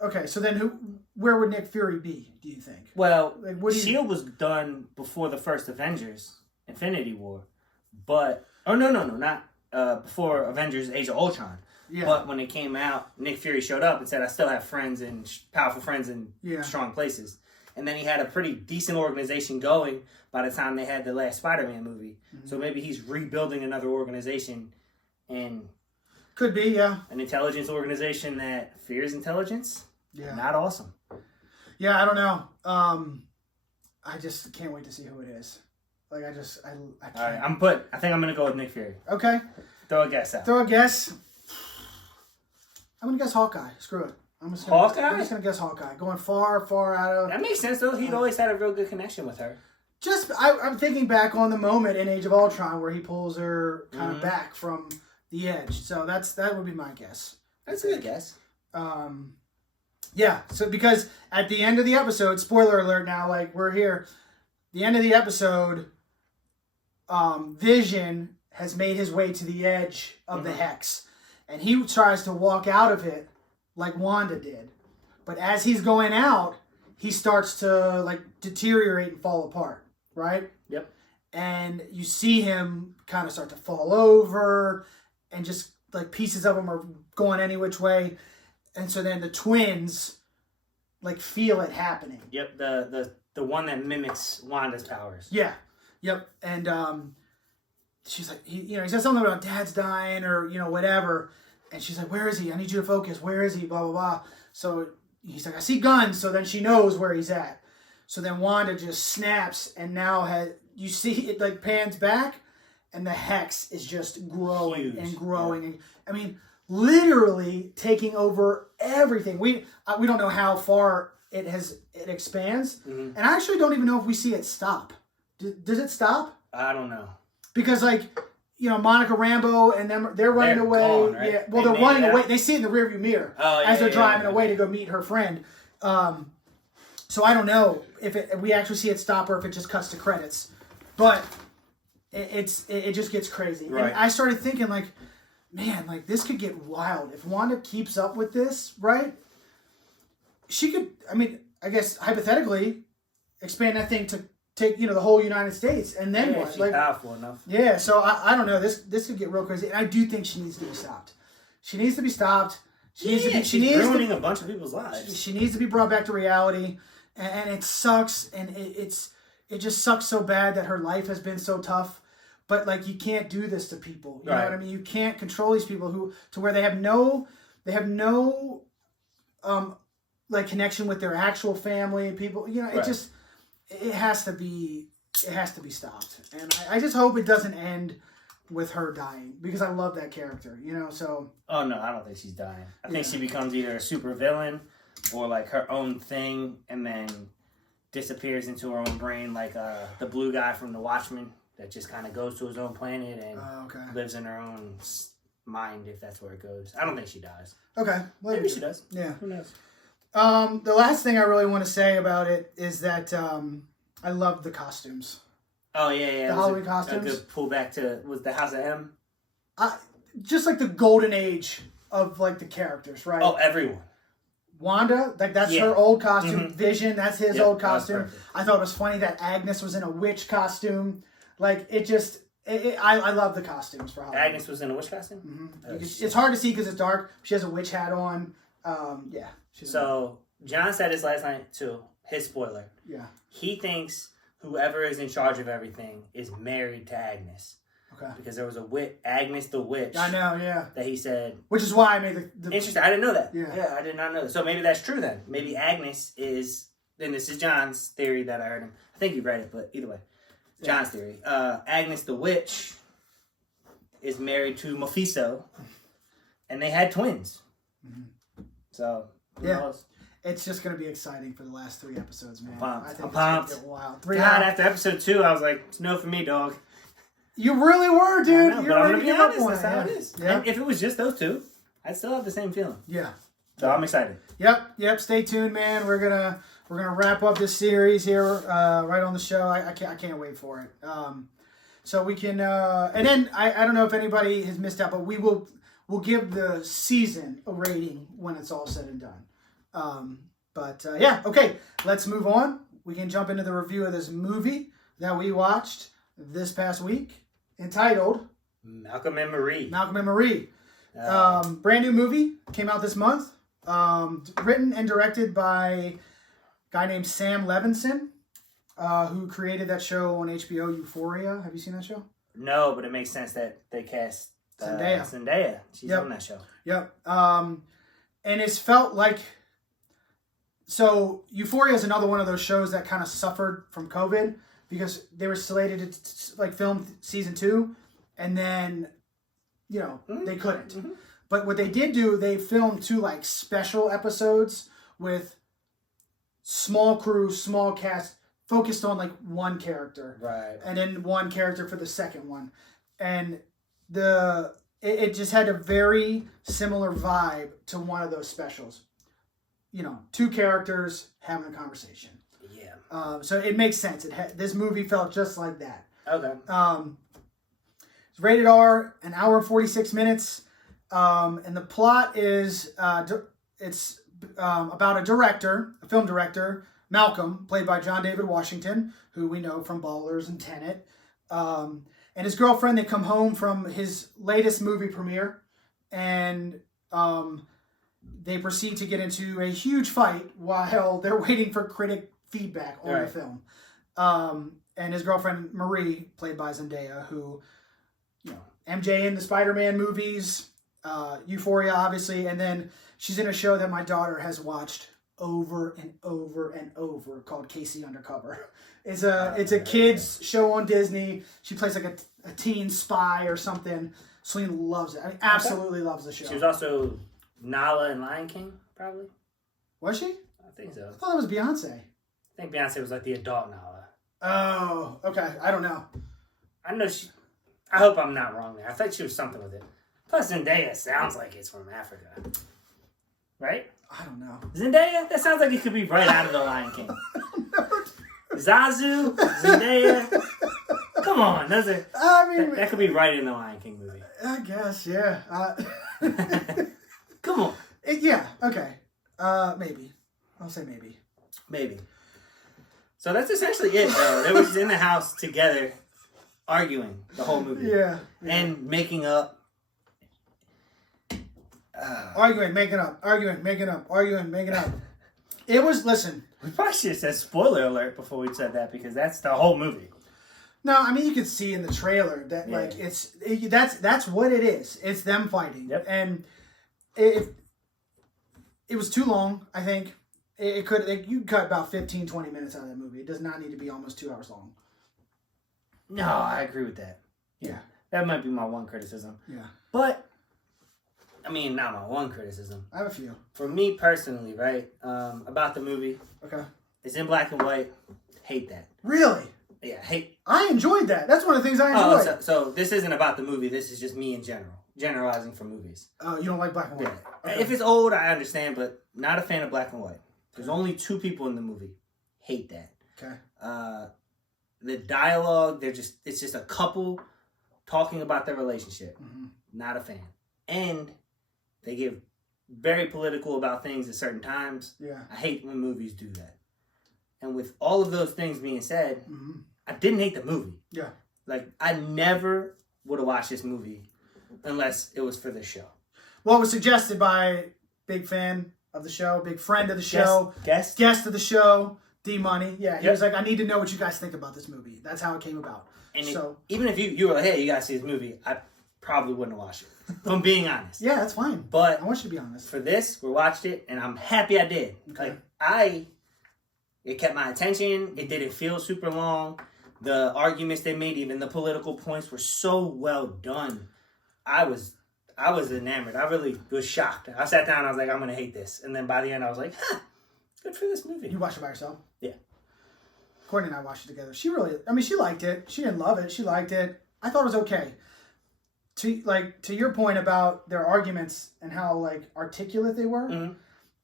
Okay, so then where would Nick Fury be, do you think? Well, S.H.I.E.L.D. was done before the first Avengers, Infinity War. But... Oh, no, not... before Avengers Age of Ultron. Yeah. But when it came out, Nick Fury showed up and said, I still have friends and powerful friends in strong places. And then he had a pretty decent organization going by the time they had the last Spider-Man movie. Mm-hmm. So maybe he's rebuilding another organization and... Could be, yeah. An intelligence organization that fears intelligence. Yeah. Not awesome. Yeah, I don't know. I just can't wait to see who it is. Like, I can't. All right, I think I'm going to go with Nick Fury. Okay. Throw a guess out. I'm going to guess Hawkeye. Screw it. I'm just going to guess Hawkeye. Going far out of... That makes sense, though. He'd always had a real good connection with her. I'm thinking back on the moment in Age of Ultron where he pulls her kind of back from the edge. So that would be my guess. That's a good guess. Yeah, so because at the end of the episode, spoiler alert now, like, we're here. The end of the episode... Vision has made his way to the edge of the hex, and he tries to walk out of it like Wanda did. But as he's going out, he starts to like deteriorate and fall apart, right? Yep. And you see him kind of start to fall over, and just like pieces of him are going any which way. And so then the twins like feel it happening. Yep, the one that mimics Wanda's powers. Yeah. Yep, and she's like, he says something about Dad's dying or, whatever. And she's like, where is he? I need you to focus. Where is he? Blah, blah, blah. So he's like, I see guns. So then she knows where he's at. So then Wanda just snaps and now you see it like pans back and the hex is just growing Huge. and growing. Yeah. And, I mean, literally taking over everything. We don't know how far it expands. Mm-hmm. And I actually don't even know if we see it stop. Does it stop? I don't know. Because Monica Rambeau and them, they're running away. Gone, right? Yeah. Well, they're running away. They see it in the rearview mirror as they're driving away to go meet her friend. So I don't know if we actually see it stop or if it just cuts to credits. But it just gets crazy. Right. And I started thinking man, this could get wild. If Wanda keeps up with this, right? She could, I guess hypothetically, expand that thing to take, the whole United States. And then what? She's powerful enough. Yeah, so I don't know. This could get real crazy. And I do think she needs to be stopped. She needs to be stopped. She's ruining a bunch of people's lives. She needs to be brought back to reality. And it sucks. And it just sucks so bad that her life has been so tough. But you can't do this to people. You know what I mean? You can't control these people to where they have no connection with their actual family and people. It has to be stopped. And I just hope it doesn't end with her dying because I love that character, so. Oh no, I don't think she's dying. I think she becomes either a super villain or her own thing and then disappears into her own brain like the blue guy from The Watchmen that just kind of goes to his own planet and lives in her own mind if that's where it goes. I don't think she dies. Okay. Well, maybe she does. Yeah. Who knows? The last thing I really want to say about it is that I love the costumes. Oh, yeah. The Halloween costumes. A good pullback to, was the House of M? Just the golden age of the characters, right? Oh, everyone. Wanda, that's her old costume. Mm-hmm. Vision, that's his old costume. I thought it was funny that Agnes was in a witch costume. I love the costumes for Halloween. Agnes was in a witch costume? Mm-hmm. It's hard to see because it's dark. She has a witch hat on. Yeah. So, John said this last night, too. His spoiler. Yeah. He thinks whoever is in charge of everything is married to Agnes. Okay. Because there was Agnes the witch. I know, yeah. That he said. Which is why I made the Interesting. I didn't know that. Yeah, I did not know that. So maybe that's true then. Maybe Agnes is. Then this is John's theory that I heard him. I think you read it, but either way, John's theory. Agnes the witch is married to Mephisto, and they had twins. Mm-hmm. So who knows? It's just going to be exciting for the last 3 episodes, man. I'm pumped. Get wild. God, after episode 2, I was like, it's no for me, dog. You really were, dude. But I'm going to be honest. That's how it is. Yeah. And if it was just those 2, I'd still have the same feeling. Yeah. So I'm excited. Yep. Stay tuned, man. We're gonna wrap up this series here right on the show. I can't wait for it. So we can and then I don't know if anybody has missed out, but we'll give the season a rating when it's all said and done. Okay, let's move on. We can jump into the review of this movie that we watched this past week, entitled Malcolm and Marie. Brand new movie, came out this month. Written and directed by a guy named Sam Levinson, who created that show on HBO, Euphoria. Have you seen that show? No, but it makes sense that they cast Zendaya. She's on that show. Yep. And it's felt like... So, Euphoria is another one of those shows that kind of suffered from COVID because they were slated to film season 2, and then, they couldn't. Mm-hmm. But what they did do, they filmed 2 special episodes with small crew, small cast, focused on one character. Right. And then one character for the second one. And it just had a very similar vibe to one of those specials. 2 characters having a conversation. Yeah. So it makes sense. This movie felt just like that. Okay. It's rated R, an hour and 46 minutes. And the plot is it's about a film director, Malcolm, played by John David Washington, who we know from Ballers and Tenet. And his girlfriend, they come home from his latest movie premiere, and they proceed to get into a huge fight while they're waiting for critic feedback on the film. And his girlfriend, Marie, played by Zendaya, who MJ in the Spider-Man movies, Euphoria, obviously, and then she's in a show that my daughter has watched over and over and over called Casey Undercover. It's a kids show on Disney. She plays like a teen spy or something. Celine loves it. I mean, absolutely loves the show. She was also Nala in Lion King, probably. Was she? I think so. I thought it was Beyonce. I think Beyonce was like the adult Nala. Oh, okay. I don't know. I hope I'm not wrong there. I thought she was something with it. Plus, Zendaya sounds like it's from Africa. Right? I don't know. Zendaya? That sounds like it could be right out of The Lion King. Zazu, Zendaya. Come on. That could be right in The Lion King movie. I guess, yeah. Come on. Yeah, okay. Maybe. I'll say maybe. Maybe. So that's essentially it, though. They were just in the house together, arguing the whole movie. Yeah. And making up. Arguing, making up. Arguing, making up. Arguing, making up. It was, listen. We probably should have said spoiler alert before we said that, because that's the whole movie. No, I mean, you can see in the trailer that, that's what it is. It's them fighting. Yep. And it was too long, I think. You could cut about 15, 20 minutes out of that movie. It does not need to be almost 2 hours long. No, I agree with that. Yeah. That might be my one criticism. Yeah. But, I mean, not my one criticism. I have a few. For me personally, right, about the movie. Okay. It's in black and white. Hate that. Really? Yeah, hate. I enjoyed that. That's one of the things I enjoyed. So this isn't about the movie. This is just me in general. Generalizing for movies. You don't like black and white? Yeah. Okay. If it's old, I understand, but not a fan of black and white. There's only 2 people in the movie. Hate that. Okay. The dialogue, it's just a couple talking about their relationship. Mm-hmm. Not a fan. And they get very political about things at certain times. Yeah. I hate when movies do that. And with all of those things being said, Mm-hmm. I didn't hate the movie. Yeah. Like, I never would have watched this movie unless it was for this show. Well, it was suggested by big fan of the show, big friend of the show, Guest of the show, D Money. Yeah, he Yep. was like, I need to know what you guys think about this movie. That's how it came about. And so, even if you were like, hey, you guys see this movie, I probably wouldn't have watched it. If I'm being honest. yeah, that's fine. But I want you to be honest. for this, we watched it, and I'm happy I did. Okay. Like, it kept my attention. It didn't feel super long. The arguments they made, even the political points, were so well done. I was enamored. I really was shocked. I sat down and I was like, I'm going to hate this. And then by the end, I was like, good for this movie. You watched it by yourself? Yeah. Courtney and I watched it together. She liked it. She didn't love it. She liked it. I thought it was okay. To your point about their arguments and how, like, articulate they were, Mm-hmm.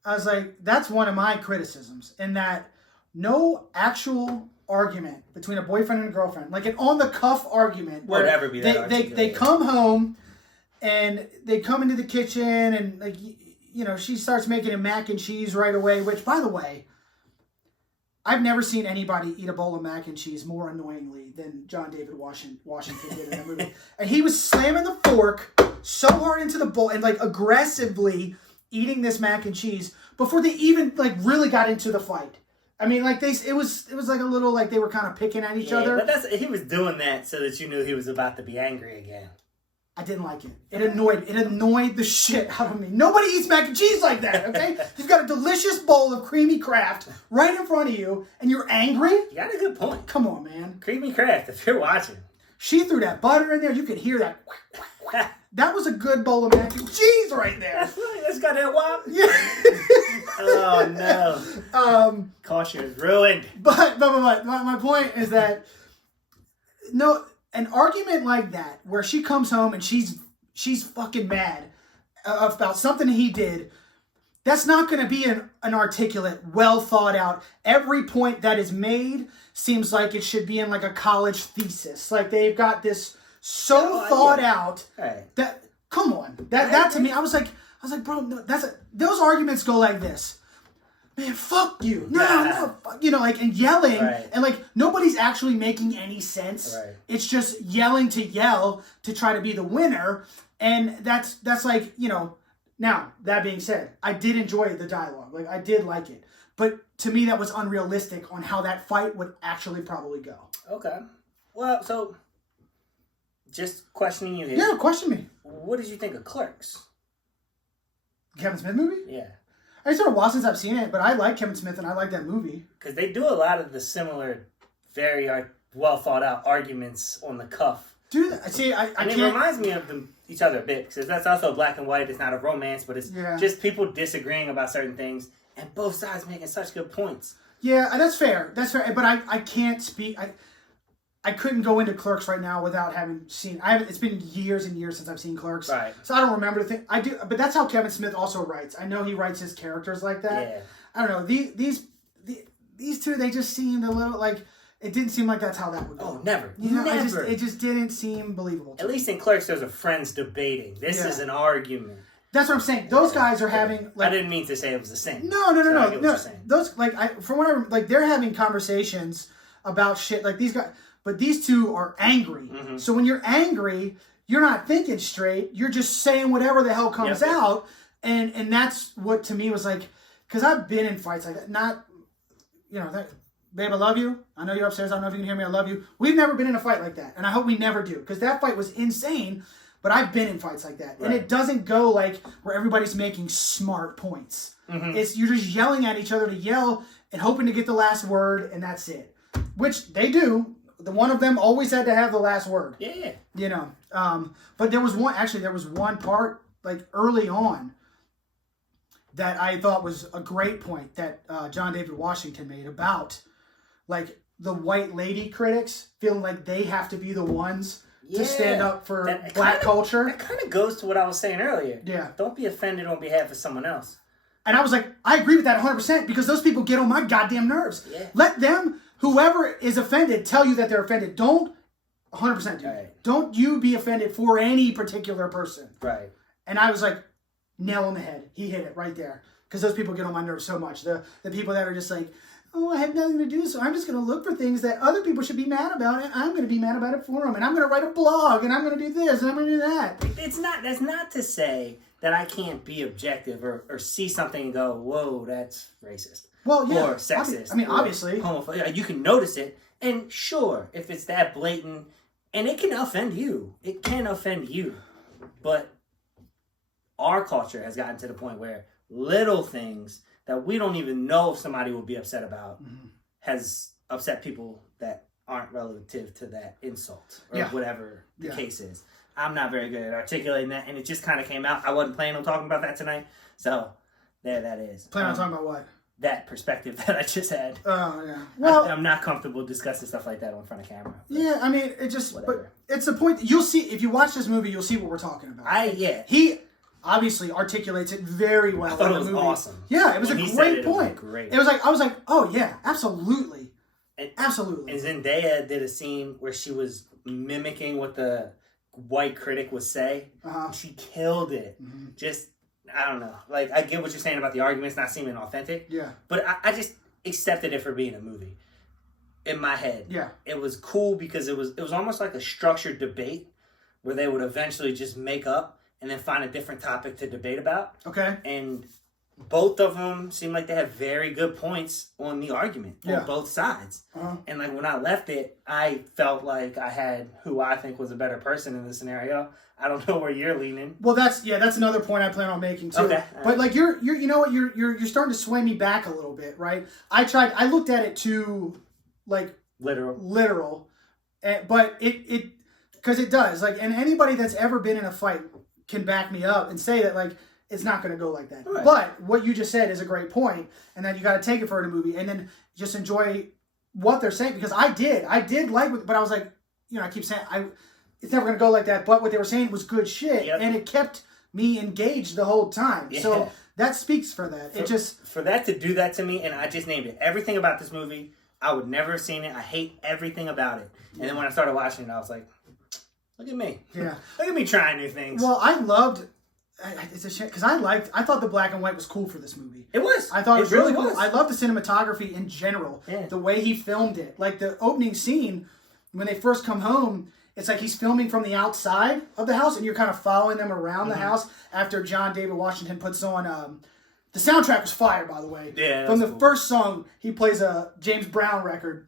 I was like, that's one of my criticisms, in that no actual argument between a boyfriend and a girlfriend, like an on-the-cuff argument, where Would ever be that they come home and they come into the kitchen and, like, she starts making a mac and cheese right away, which, by the way, I've never seen anybody eat a bowl of mac and cheese more annoyingly than John David Washington did in that movie. And he was slamming the fork so hard into the bowl and, like, aggressively eating this mac and cheese before they even, like, really got into the fight. I mean, like, it was like a little, like, they were kind of picking at each other. But he was doing that so that you knew he was about to be angry again. I didn't like it. It annoyed the shit out of me. Nobody eats mac and cheese like that, okay? You've got a delicious bowl of creamy Kraft right in front of you, and you're angry? You got a good point. Come on, man. Creamy Kraft, if you're watching. She threw that butter in there. You could hear that. That was a good bowl of mac and cheese right there. That's right. That's got that wop. Yeah. Oh, no. Caution is ruined. But my point is that, no, an argument like that where she comes home and she's fucking mad about something he did, that's not going to be an articulate, well thought out. Every point that is made seems like it should be in, like, a college thesis. Like, they've got this thought out. Right. That, come on, that to me, I was like, bro, no, those arguments go like this. Man, fuck you. No, fuck, like, and yelling, right. and, like, nobody's actually making any sense. Right. It's just yelling to yell to try to be the winner, and that's like, Now, that being said, I did enjoy the dialogue. Like, I did like it. But to me, that was unrealistic on how that fight would actually probably go. Okay. Well, so just questioning you here. Yeah, question me. What did you think of Clerks? Kevin Smith movie? Yeah. It's been a while since I've seen it, but I like Kevin Smith and I like that movie. Because they do a lot of the similar, very well thought out arguments on the cuff. Dude, see, I and can't... it reminds me of each other a bit, because that's also black and white. It's not a romance, but it's just people disagreeing about certain things, and both sides making such good points. Yeah, that's fair. That's fair. But I can't speak... I couldn't go into Clerks right now without having seen... It's been years and years since I've seen Clerks. Right. So I don't remember the thing. I do, but that's how Kevin Smith also writes. I know he writes his characters like that. Yeah. I don't know. These two, they just seemed a little like... It didn't seem like that's how that would go. Oh, never. You know, Never. It just didn't seem believable. At least in Clerks, there's a friends debating. This is an argument. That's what I'm saying. Those guys are having... I didn't mean to say it was the same. No. I get what you're saying. Those, from what I remember, they're having conversations about shit. Like, these guys... But these two are angry. Mm-hmm. So when you're angry, you're not thinking straight. You're just saying whatever the hell comes out. And that's what, to me, was like... Because I've been in fights like that. Not... Babe, I love you. I know you're upstairs. I don't know if you can hear me. I love you. We've never been in a fight like that. And I hope we never do. Because that fight was insane. But I've been in fights like that. Right. And it doesn't go like where everybody's making smart points. Mm-hmm. You're just yelling at each other to yell and hoping to get the last word. And that's it. Which they do. The one of them always had to have the last word. Yeah. But there was one part like early on that I thought was a great point that John David Washington made about like the white lady critics feeling like they have to be the ones to stand up for black culture. That kind of goes to what I was saying earlier. Yeah. Don't be offended on behalf of someone else. And I was like, I agree with that 100% because those people get on my goddamn nerves. Yeah. Let them, whoever is offended, tell you that they're offended. Don't 100% do. Right. Don't you be offended for any particular person. Right. And I was like, nail on the head. He hit it right there. Because those people get on my nerves so much. The people that are just like, oh, I have nothing to do, so I'm just going to look for things that other people should be mad about, and I'm going to be mad about it for them, and I'm going to write a blog, and I'm going to do this, and I'm going to do that. That's not to say that I can't be objective or see something and go, whoa, that's racist. Well, yeah. Or sexist. Obviously. Homophobic. You can notice it, and sure, if it's that blatant, and it can offend you. It can offend you. But our culture has gotten to the point where little things that we don't even know if somebody will be upset about has upset people that aren't relative to that insult or whatever the case is. I'm not very good at articulating that, and it just kind of came out. I wasn't planning on talking about that tonight, so there that is. Planning on talking about what? That perspective that I just had. Oh, yeah. Well, I'm not comfortable discussing stuff like that in front of camera. Yeah, I mean, it just... Whatever. But it's the point... You'll see... If you watch this movie, you'll see what we're talking about. He obviously articulates it very well. I thought it was awesome. Yeah, it was a great point. It was like, I was like, oh yeah, absolutely. Absolutely. And Zendaya did a scene where she was mimicking what the white critic would say. She killed it. Mm-hmm. Just, I don't know. Like, I get what you're saying about the arguments not seeming authentic. Yeah. But I just accepted it for being a movie. In my head. Yeah. It was cool because it was almost like a structured debate where they would eventually just make up and then find a different topic to debate about. Okay. And both of them seem like they have very good points on the argument on both sides. And like when I left it, I felt like I had who I think was a better person in this scenario. I don't know where you're leaning. Well, that's another point I plan on making too. Okay. But like you're you know what, you're starting to sway me back a little bit, right? I looked at it too like literal. But it because it does. Like, and anybody that's ever been in a fight can back me up and say that, like, it's not going to go like that. Right. But what you just said is a great point, and that you got to take it for the movie and then just enjoy what they're saying, because I did like it, but I was like, I keep saying it's never going to go like that, but what they were saying was good shit, and it kept me engaged the whole time. Yeah. So that speaks for that. For that to do that to me, and I just named it. Everything about this movie, I would never have seen it. I hate everything about it. And then when I started watching it, I was like, look at me. Yeah. Look at me trying new things. Well, I loved... It's a shame, because I thought the black and white was cool for this movie. It was. I thought it was really cool. I love the cinematography in general. Yeah. The way he filmed it. Like the opening scene, when they first come home, it's like he's filming from the outside of the house, and you're kind of following them around the house after John David Washington puts on... the soundtrack was fire, by the way. Yeah, from the first song, he plays a James Brown record.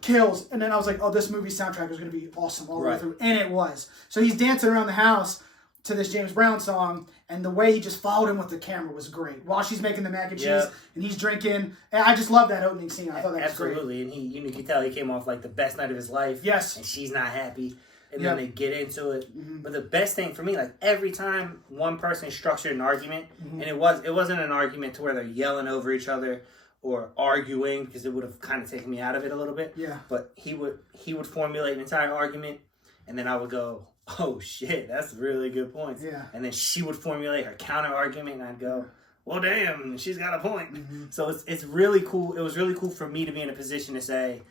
kills. And then I was like, oh, this movie soundtrack is going to be awesome all the way through. And it was. So he's dancing around the house to this James Brown song, and the way he just followed him with the camera was great. While she's making the mac and cheese, and he's drinking. And I just love that opening scene. I thought that was great. Absolutely. And you could tell he came off like the best night of his life. Yes. And she's not happy. And then they get into it. But the best thing for me, like every time one person structured an argument, and it wasn't an argument to where they're yelling over each other or arguing, because it would have kind of taken me out of it a little bit. Yeah. But he would formulate an entire argument, and then I would go, oh shit, that's really good points. Yeah. And then she would formulate her counter argument, and I'd go, well, damn, she's got a point. So it's really cool. It was really cool for me to be in a position to say,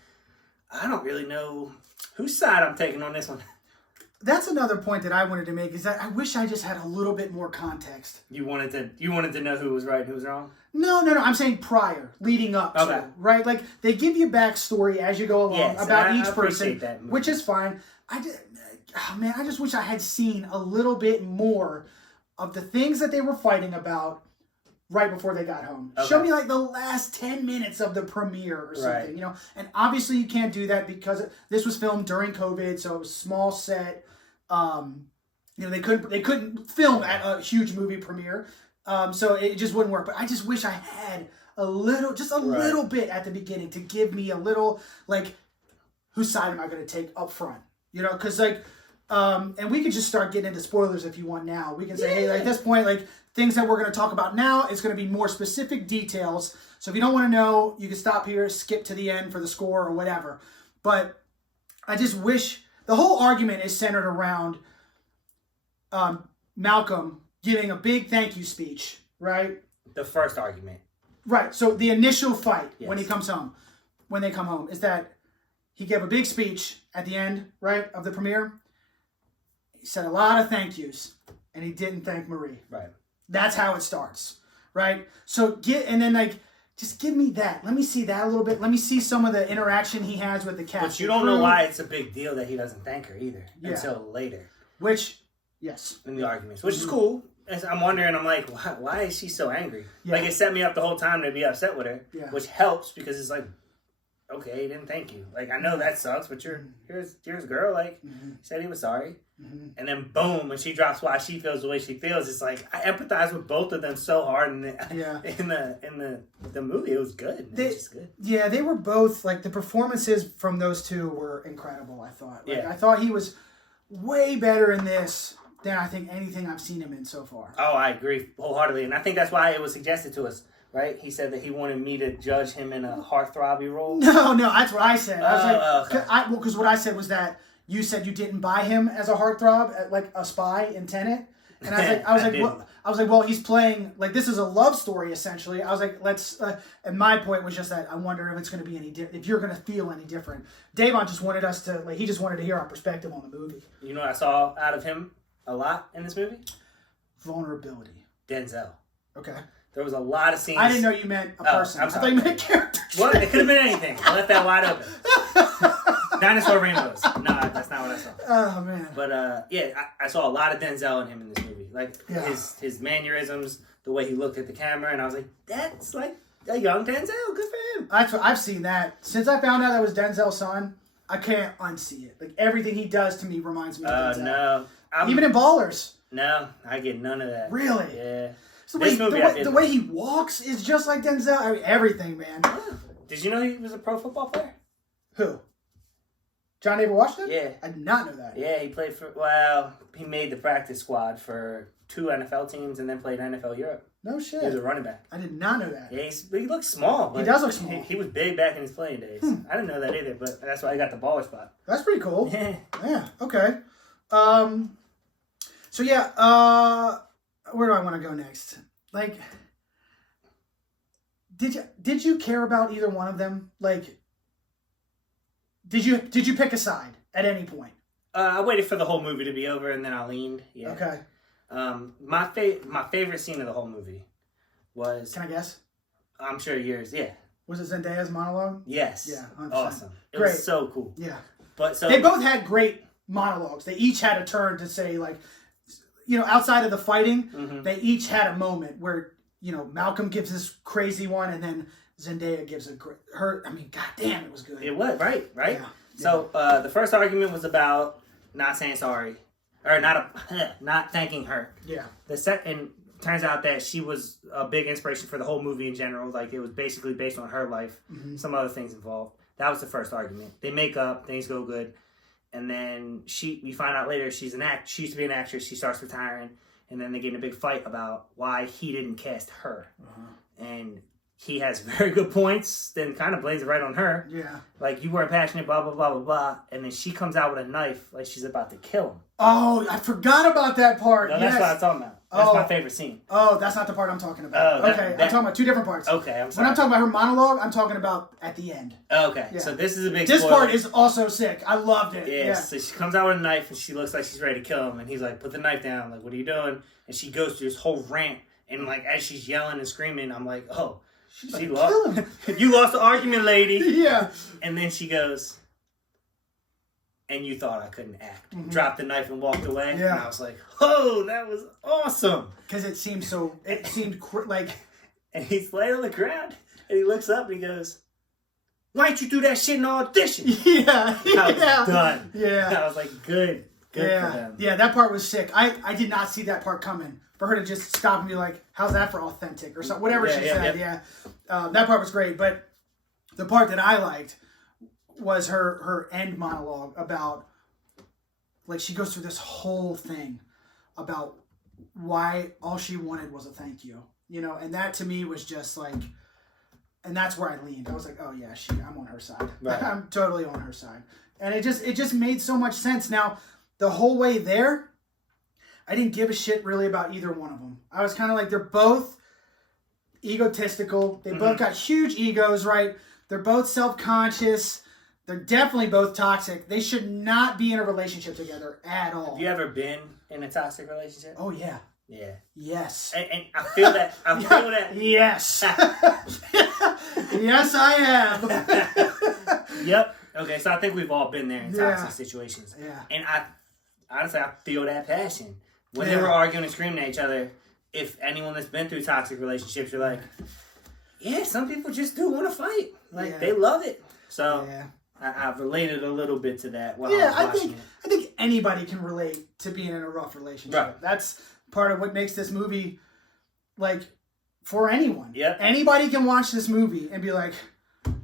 I don't really know whose side I'm taking on this one. That's another point that I wanted to make, is that I wish I just had a little bit more context. You wanted to know who was right and who was wrong? No. I'm saying prior, leading up to, right? Like, they give you backstory as you go along about each person, which is fine. I just wish I had seen a little bit more of the things that they were fighting about right before they got home. Show me like the last 10 minutes of the premiere or something, you know? And obviously you can't do that because this was filmed during COVID, so it was small set. You know, they couldn't film at a huge movie premiere. So it just wouldn't work. But I just wish I had a little bit at the beginning to give me a little, like, whose side am I going to take up front? You know, because, like, and we could just start getting into spoilers if you want now. We can say, hey, like, at this point, like, things that we're going to talk about now, it's going to be more specific details. So if you don't want to know, you can stop here, skip to the end for the score or whatever. But I just wish, the whole argument is centered around Malcolm giving a big thank you speech, right? The first argument. Right. So the initial fight when they come home, is that he gave a big speech at the end, right, of the premiere. He said a lot of thank yous, and he didn't thank Marie. Right. That's how it starts, right? So just give me that. Let me see that a little bit. Let me see some of the interaction he has with the cast. But you don't know why it's a big deal that he doesn't thank her either until later. In the arguments, which is cool. As I'm wondering, I'm like, why is she so angry? Yeah. Like, it set me up the whole time to be upset with her, which helps because it's like, okay, he didn't thank you. Like, I know that sucks, but here's a girl, like, said he was sorry. And then boom, when she drops why she feels the way she feels, it's like I empathize with both of them so hard in the movie. It was good. It was just good. Yeah, they were both, like, the performances from those two were incredible, I thought. Like, I thought he was way better in this than I think anything I've seen him in so far. Oh, I agree wholeheartedly. And I think that's why it was suggested to us, right? He said that he wanted me to judge him in a heartthrobby role. No, that's what I said. I was like, because what I said was that you said you didn't buy him as a heartthrob, like a spy in Tenet. And I was like, well, he's playing, like, this is a love story, essentially. I was like, and my point was just that I wonder if it's going to be any different, if you're going to feel any different. Davon just wanted us to, like, he just wanted to hear our perspective on the movie. You know what I saw out of him a lot in this movie? Vulnerability. Denzel. Okay. There was a lot of scenes. I didn't know you meant a person. I'm sorry. I thought you meant a character. Well, it could have been anything. I left that wide open. Dinosaur rainbows. No, that's not what I saw. Oh, man. But, I saw a lot of Denzel in him in this movie. Like, his mannerisms, the way he looked at the camera, and I was like, that's like a young Denzel. Good for him. I've seen that. Since I found out that was Denzel's son, I can't unsee it. Like, everything he does to me reminds me of Denzel. No. Even in Ballers. No, I get none of that. Really? Yeah. So the way he walks is just like Denzel. I mean, everything, man. Yeah. Did you know he was a pro football player? Who? John David Washington? Yeah. I did not know that. Yeah, he played he made the practice squad for 2 NFL teams and then played NFL Europe. No shit. He was a running back. I did not know that. Yeah, he looks small. But he does look small. He was big back in his playing days. I didn't know that either, but that's why I got the baller spot. That's pretty cool. Yeah, okay. So yeah, where do I want to go next? Like, did you care about either one of them? Like, did you pick a side at any point? I waited for the whole movie to be over and then I leaned. Yeah. Okay. My favorite scene of the whole movie was. Can I guess? I'm sure yours. Yeah. Was it Zendaya's monologue? Yes. Yeah. 100%. Awesome. It Great. was so cool. Yeah. But so they both had great monologues. They each had a turn to say, like, you know, outside of the fighting, they each had a moment where, you know, Malcolm gives this crazy one and then Zendaya gives a great... goddamn, it was good. It was, right? Yeah. So, the first argument was about not saying sorry. Or not thanking her. Yeah. And turns out that she was a big inspiration for the whole movie in general. Like, it was basically based on her life. Mm-hmm. Some other things involved. That was the first argument. They make up. Things go good. And then we find out later she used to be an actress. She starts retiring. And then they get in a big fight about why he didn't cast her. Uh-huh. And he has very good points, then kind of blames it right on her. Yeah. Like, you weren't passionate, blah, blah, blah, blah, blah. And then she comes out with a knife like she's about to kill him. Oh, I forgot about that part. No, that's what I'm talking about. That's my favorite scene. Oh, that's not the part I'm talking about. I'm talking about two different parts. Okay, I'm sorry. When I'm talking about her monologue, I'm talking about at the end. Okay, yeah. So this is a big This spoiler. part is also sick. I loved it. Yeah, so she comes out with a knife and she looks like she's ready to kill him. And he's like, put the knife down. Like, what are you doing? And she goes through this whole rant. And, like, as she's yelling and screaming, I'm like, oh. She lost. You lost the argument, lady. Yeah. And then she goes, and you thought I couldn't act. Mm-hmm. Dropped the knife and walked away. Yeah. And I was like, oh, that was awesome. Because it seemed like... And he's laying on the ground, and he looks up and he goes, why didn't you do that shit in audition? Yeah. I was done. Yeah. I was like, good for them. Yeah, that part was sick. I did not see that part coming. For her to just stop and be like, how's that for authentic? Or something, whatever she said. Yeah. That part was great. But the part that I liked was her end monologue about, like, she goes through this whole thing about why all she wanted was a thank you. You know, and that to me was just like, and that's where I leaned. I was like, oh yeah, I'm on her side. Right. I'm totally on her side. And it just made so much sense. Now, the whole way there, I didn't give a shit really about either one of them. I was kind of like, they're both egotistical. They both got huge egos, right? They're both self-conscious. They're definitely both toxic. They should not be in a relationship together at all. Have you ever been in a toxic relationship? Oh, yeah. Yeah. Yes. And I feel that. I feel that. Yes. Yes, I have. Yep. Okay, so I think we've all been there in toxic situations. Yeah. And honestly, I feel that passion. When they were arguing and screaming at each other, if anyone that's been through toxic relationships, you're like, yeah, some people just do want to fight. Like, they love it. So I've related a little bit to that while I was watching it. I think anybody can relate to being in a rough relationship. Right. That's part of what makes this movie, like, for anyone. Yep. Anybody can watch this movie and be like,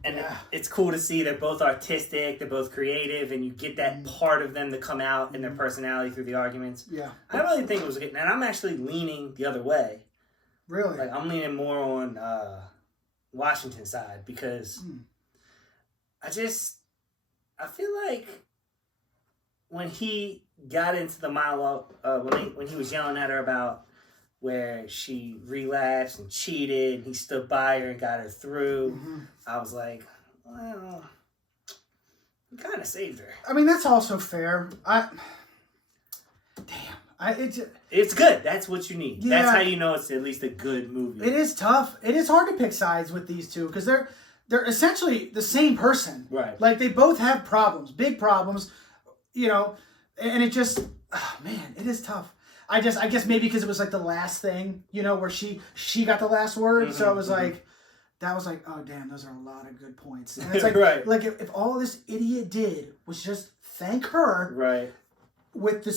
and it's cool to see they're both artistic, they're both creative, and you get that part of them to come out in their personality through the arguments. Yeah. I really think it was good. And I'm actually leaning the other way. Really? Like, I'm leaning more on Washington's side because I feel like when he got into the monologue, when he was yelling at her about where she relapsed and cheated, and he stood by her and got her through, I was like, well, you kind of saved her. I mean, that's also fair. It's good. That's what you need. Yeah. That's how you know it's at least a good movie. It is tough. It is hard to pick sides with these two because they're essentially the same person. Right. Like, they both have problems, big problems, you know, and it just, man, it is tough. I guess maybe because it was like the last thing, you know, where she got the last word. So it was like, that was like, oh damn, those are a lot of good points. And it's like, right. Like if all this idiot did was just thank her, right, with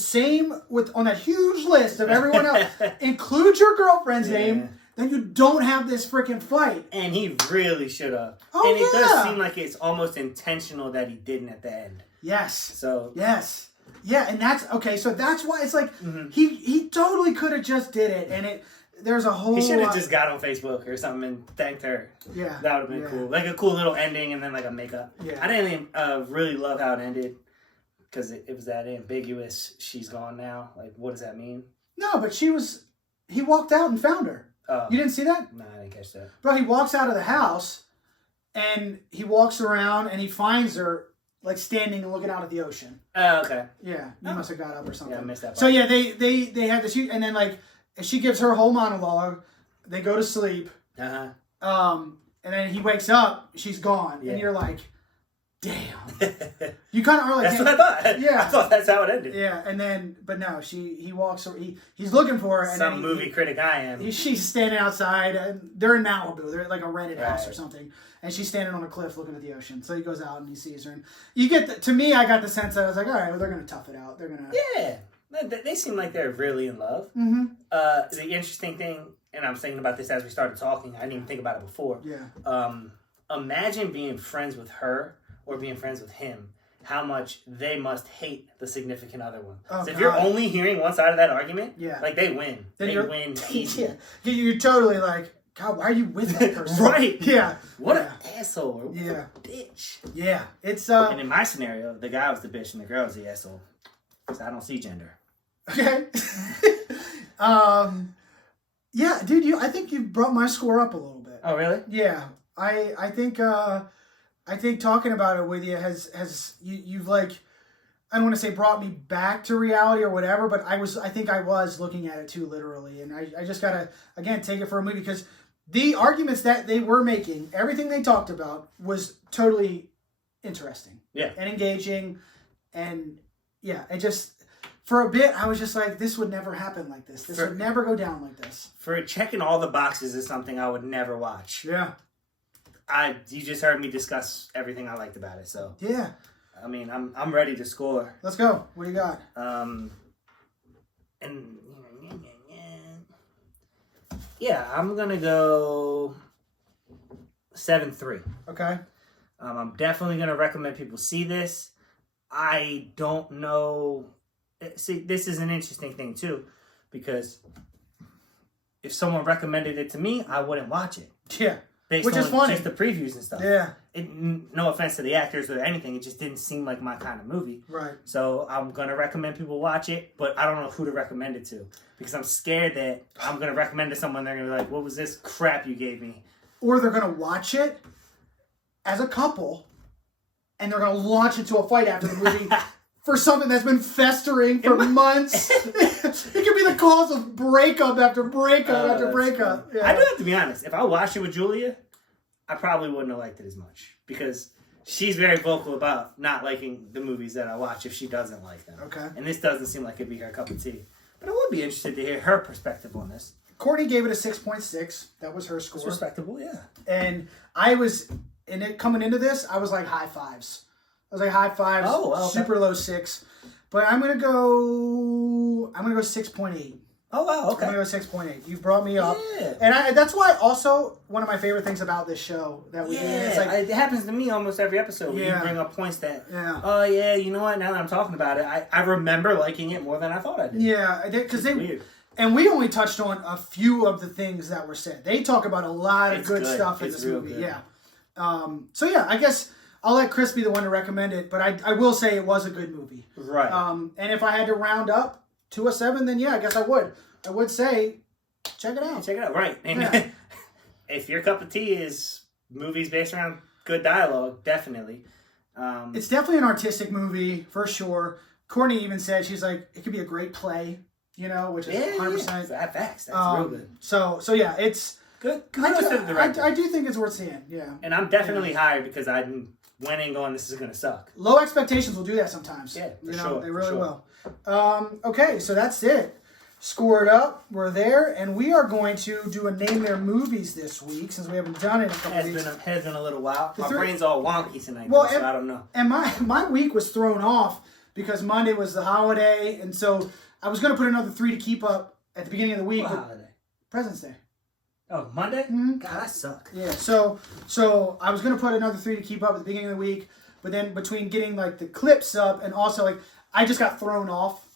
on that huge list of everyone else, include your girlfriend's name, then you don't have this freaking fight. And he really should have. Oh, and it does seem like it's almost intentional that he didn't at the end. Yes. So yes. Yeah, and that's okay. So that's why it's like he totally could have just did it, and there's a whole. He should have just got on Facebook or something and thanked her. Yeah, that would have been cool. Like a cool little ending, and then like a makeup. Yeah, I didn't really love how it ended because it was that ambiguous. She's gone now. Like, what does that mean? No, but he walked out and found her. You didn't see that? No, I didn't catch that. Bro, he walks out of the house, and he walks around, and he finds her. Like standing and looking out at the ocean. Oh, okay. Yeah, you must have got up or something. Yeah, I missed that part. So yeah, they had this, and then like she gives her whole monologue. They go to sleep. And then he wakes up. She's gone, and you're like, damn. You kind of are like, that's what I thought. Yeah. I thought that's how it ended. Yeah, and then, but no, he walks, he's looking for her. And some movie critic I am. She's standing outside, and they're in Malibu. They're like a rented house or Right. something. And she's standing on a cliff looking at the ocean. So he goes out and he sees her. And you get, to me, I got the sense that I was like, all right, well, they're going to tough it out. They're going to. Yeah. They seem like they're really in love. Mm-hmm. The interesting thing, and I was thinking about this as we started talking, I didn't even think about it before. Yeah. Imagine being friends with her or being friends with him. How much they must hate the significant other one. Oh, so if you're only hearing one side of that argument, yeah. like they win. Then they win easy. Yeah. You're totally like, God, why are you with that person? Right. Yeah. What an asshole. Or Yeah. what a bitch. Yeah. It's And in my scenario, the guy was the bitch and the girl was the asshole. So I don't see gender. Okay. Yeah, dude, I think you brought my score up a little bit. Oh really? Yeah. I think talking about it with you has you've like, I don't want to say brought me back to reality or whatever, but I think I was looking at it too literally, and I just gotta again take it for a movie because the arguments that they were making, everything they talked about was totally interesting, and engaging, and yeah, it just for a bit I was just like, this would never happen like this. This would never go down like this. For checking all the boxes is something I would never watch. Yeah. You just heard me discuss everything I liked about it, so yeah. I mean, I'm ready to score. Let's go. What do you got? And yeah, I'm gonna go 7-3. Okay. I'm definitely gonna recommend people see this. I don't know. See, this is an interesting thing too, because if someone recommended it to me, I wouldn't watch it. Yeah. Based Which on is funny. just the previews and stuff. Yeah. No offense to the actors or anything, it just didn't seem like my kind of movie. Right. So I'm going to recommend people watch it, but I don't know who to recommend it to. Because I'm scared that I'm going to recommend it to someone, they're going to be like, what was this crap you gave me? Or they're going to watch it as a couple, and they're going to launch into a fight after the movie for something that's been festering for months. It could be the cause of breakup after breakup after breakup. Yeah. I do have to be honest. If I watched it with Julia, I probably wouldn't have liked it as much. Because she's very vocal about not liking the movies that I watch if she doesn't like them. Okay. And this doesn't seem like it'd be her cup of tea. But I would be interested to hear her perspective on this. Courtney gave it a 6.6. That was her score. It's respectable, yeah. And I was, coming into this, I was like high fives. I was like high fives, super low 6. But I'm gonna go 6.8. Oh wow, okay. I'm gonna go 6.8. You've brought me up, Yeah. and that's why also one of my favorite things about this show that we do. It's like, it happens to me almost every episode. Where Yeah. you bring up points that, Yeah. oh yeah, you know what? Now that I'm talking about it, I remember liking it more than I thought I did. yeah, because Weird. and we only touched on a few of the things that were said. They talk about a lot of It's good good. stuff in It's this real movie. good. Yeah. So yeah, I guess I'll let Chris be the one to recommend it, but I will say it was a good movie. Right. And if I had to round up to a 7, then yeah, I guess I would. I would say, check it out. Check it out. Right. And Yeah. if your cup of tea is movies based around good dialogue, definitely. It's definitely an artistic movie, for sure. Courtney even said, she's like, it could be a great play, which is 100%. Yeah. Facts. That's real good. So yeah, it's... Good. Kudos to the director. I do think it's worth seeing, yeah. And I'm definitely higher because I went in going, this is going to suck. Low expectations will do that sometimes. Yeah, for sure. They really sure. will. Okay, so that's it. Score it up. We're there, and we are going to do a Name Their Movies this week since we haven't done it in a couple weeks. Has been a little while. My three- brain's all wonky tonight, Well, so I don't know. And my week was thrown off because Monday was the holiday, and so I was going to put another 3 to keep up at the beginning of the week. What with holiday? President's Day. Oh, Monday? Mhm. God, I suck. Yeah, so I was going to put another 3 to keep up at the beginning of the week, but then between getting like the clips up and also like I just got thrown off.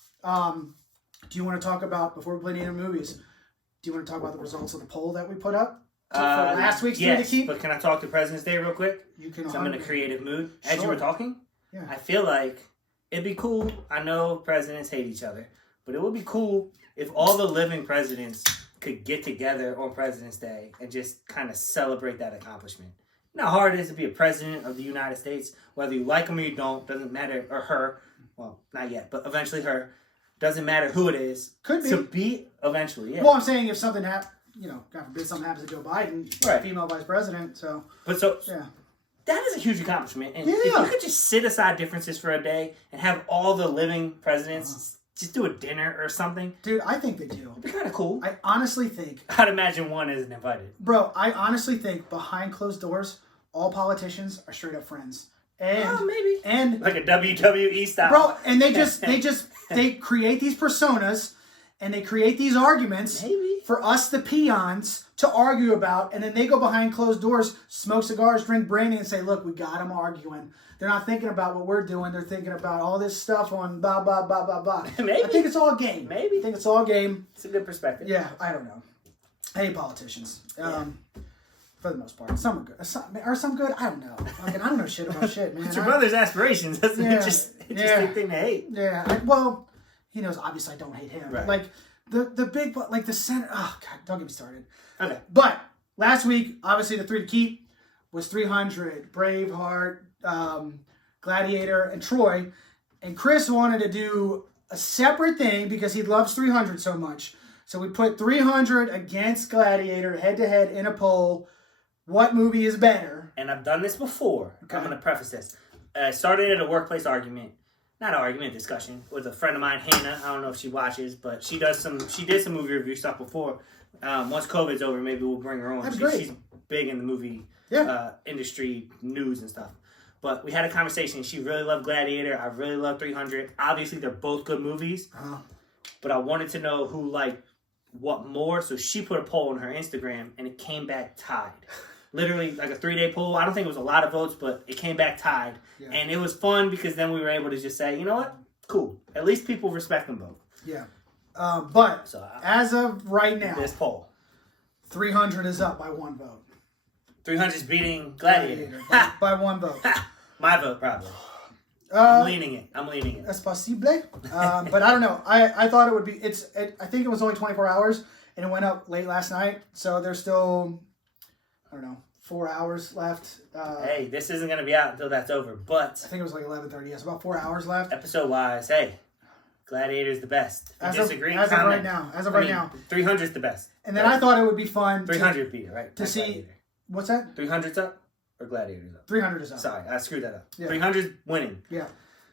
Do you want to talk about, before we play Name Their Movies, do you want to talk about the results of the poll that we put up for last week's 3 to keep? But can I talk to President's Day real quick? You can. So I'm in a creative mood. As you Sure. were talking, Yeah. I feel like it'd be cool. I know presidents hate each other, but it would be cool if all the living presidents could get together on President's Day and just kind of celebrate that accomplishment. You know how hard it is to be a president of the United States, whether you like him or you don't, doesn't matter, or her, well, not yet, but eventually her, doesn't matter who it is. Could be. To be eventually, yeah. Well, I'm saying if something happens, God forbid something happens to Joe Biden, Right. female vice president, so. But so, Yeah. that is a huge accomplishment. And Yeah. if you could just sit aside differences for a day and have all the living presidents just do a dinner or something. Dude, I think they do. It'd be kind of cool. I honestly think... I'd imagine one isn't invited. Bro, I honestly think behind closed doors, all politicians are straight up friends. And, maybe. And... Like a WWE style. Bro, and they create these personas and they create these arguments for us, the peons, to argue about, and then they go behind closed doors, smoke cigars, drink brandy, and say, look, we got them arguing. They're not thinking about what we're doing. They're thinking about all this stuff on blah, blah, blah, blah, blah. Maybe. I think it's all game. Maybe. I think it's all game. It's a good perspective. Yeah, I don't know. I hate politicians. For the most part. Some are good. Are some good? I don't know. I don't know shit about shit, man. It's your brother's aspirations. That's an interesting thing to hate. Yeah. Well, he knows, obviously, I don't hate him. Right. Like, the big, like, the center. Oh, God, don't get me started. Okay. But last week, obviously, the 3 to keep was 300, Braveheart, Gladiator, and Troy. And Chris wanted to do a separate thing because he loves 300 so much. So we put 300 against Gladiator head-to-head in a poll. What movie is better? And I've done this before. Okay. I'm going to preface this. Started at a workplace argument. Not an argument, discussion. With a friend of mine, Hannah. I don't know if she watches, but she did some movie review stuff before. Once COVID's over, maybe we'll bring her on. That's great. She's big in the movie industry, news and stuff. But we had a conversation. She really loved Gladiator. I really love 300. Obviously, they're both good movies. Uh-huh. But I wanted to know who liked what more. So she put a poll on her Instagram, and it came back tied. Literally like a 3-day poll. I don't think it was a lot of votes, but it came back tied. Yeah. And it was fun because then we were able to just say, you know what? Cool. At least people respect them both. Yeah. But as of right now, this poll, 300 is up by 1 vote. 300 is beating Gladiator. by 1 vote. My vote, probably. I'm leaning it. That's possible. But I don't know. I thought it would be, I think it was only 24 hours, and it went up late last night. So there's still, I don't know, 4 hours left. Hey, this isn't going to be out until that's over, but... I think it was like 11:30. Yes, about 4 hours left. Episode-wise, hey, Gladiator's the best. As of right now. 300's the best. And then I thought it would be fun 300 beat it, right? To see... Gladiator. What's that? 300's up or Gladiator's up? 300 is up. Sorry, I screwed that up. Yeah. 300's winning. Yeah.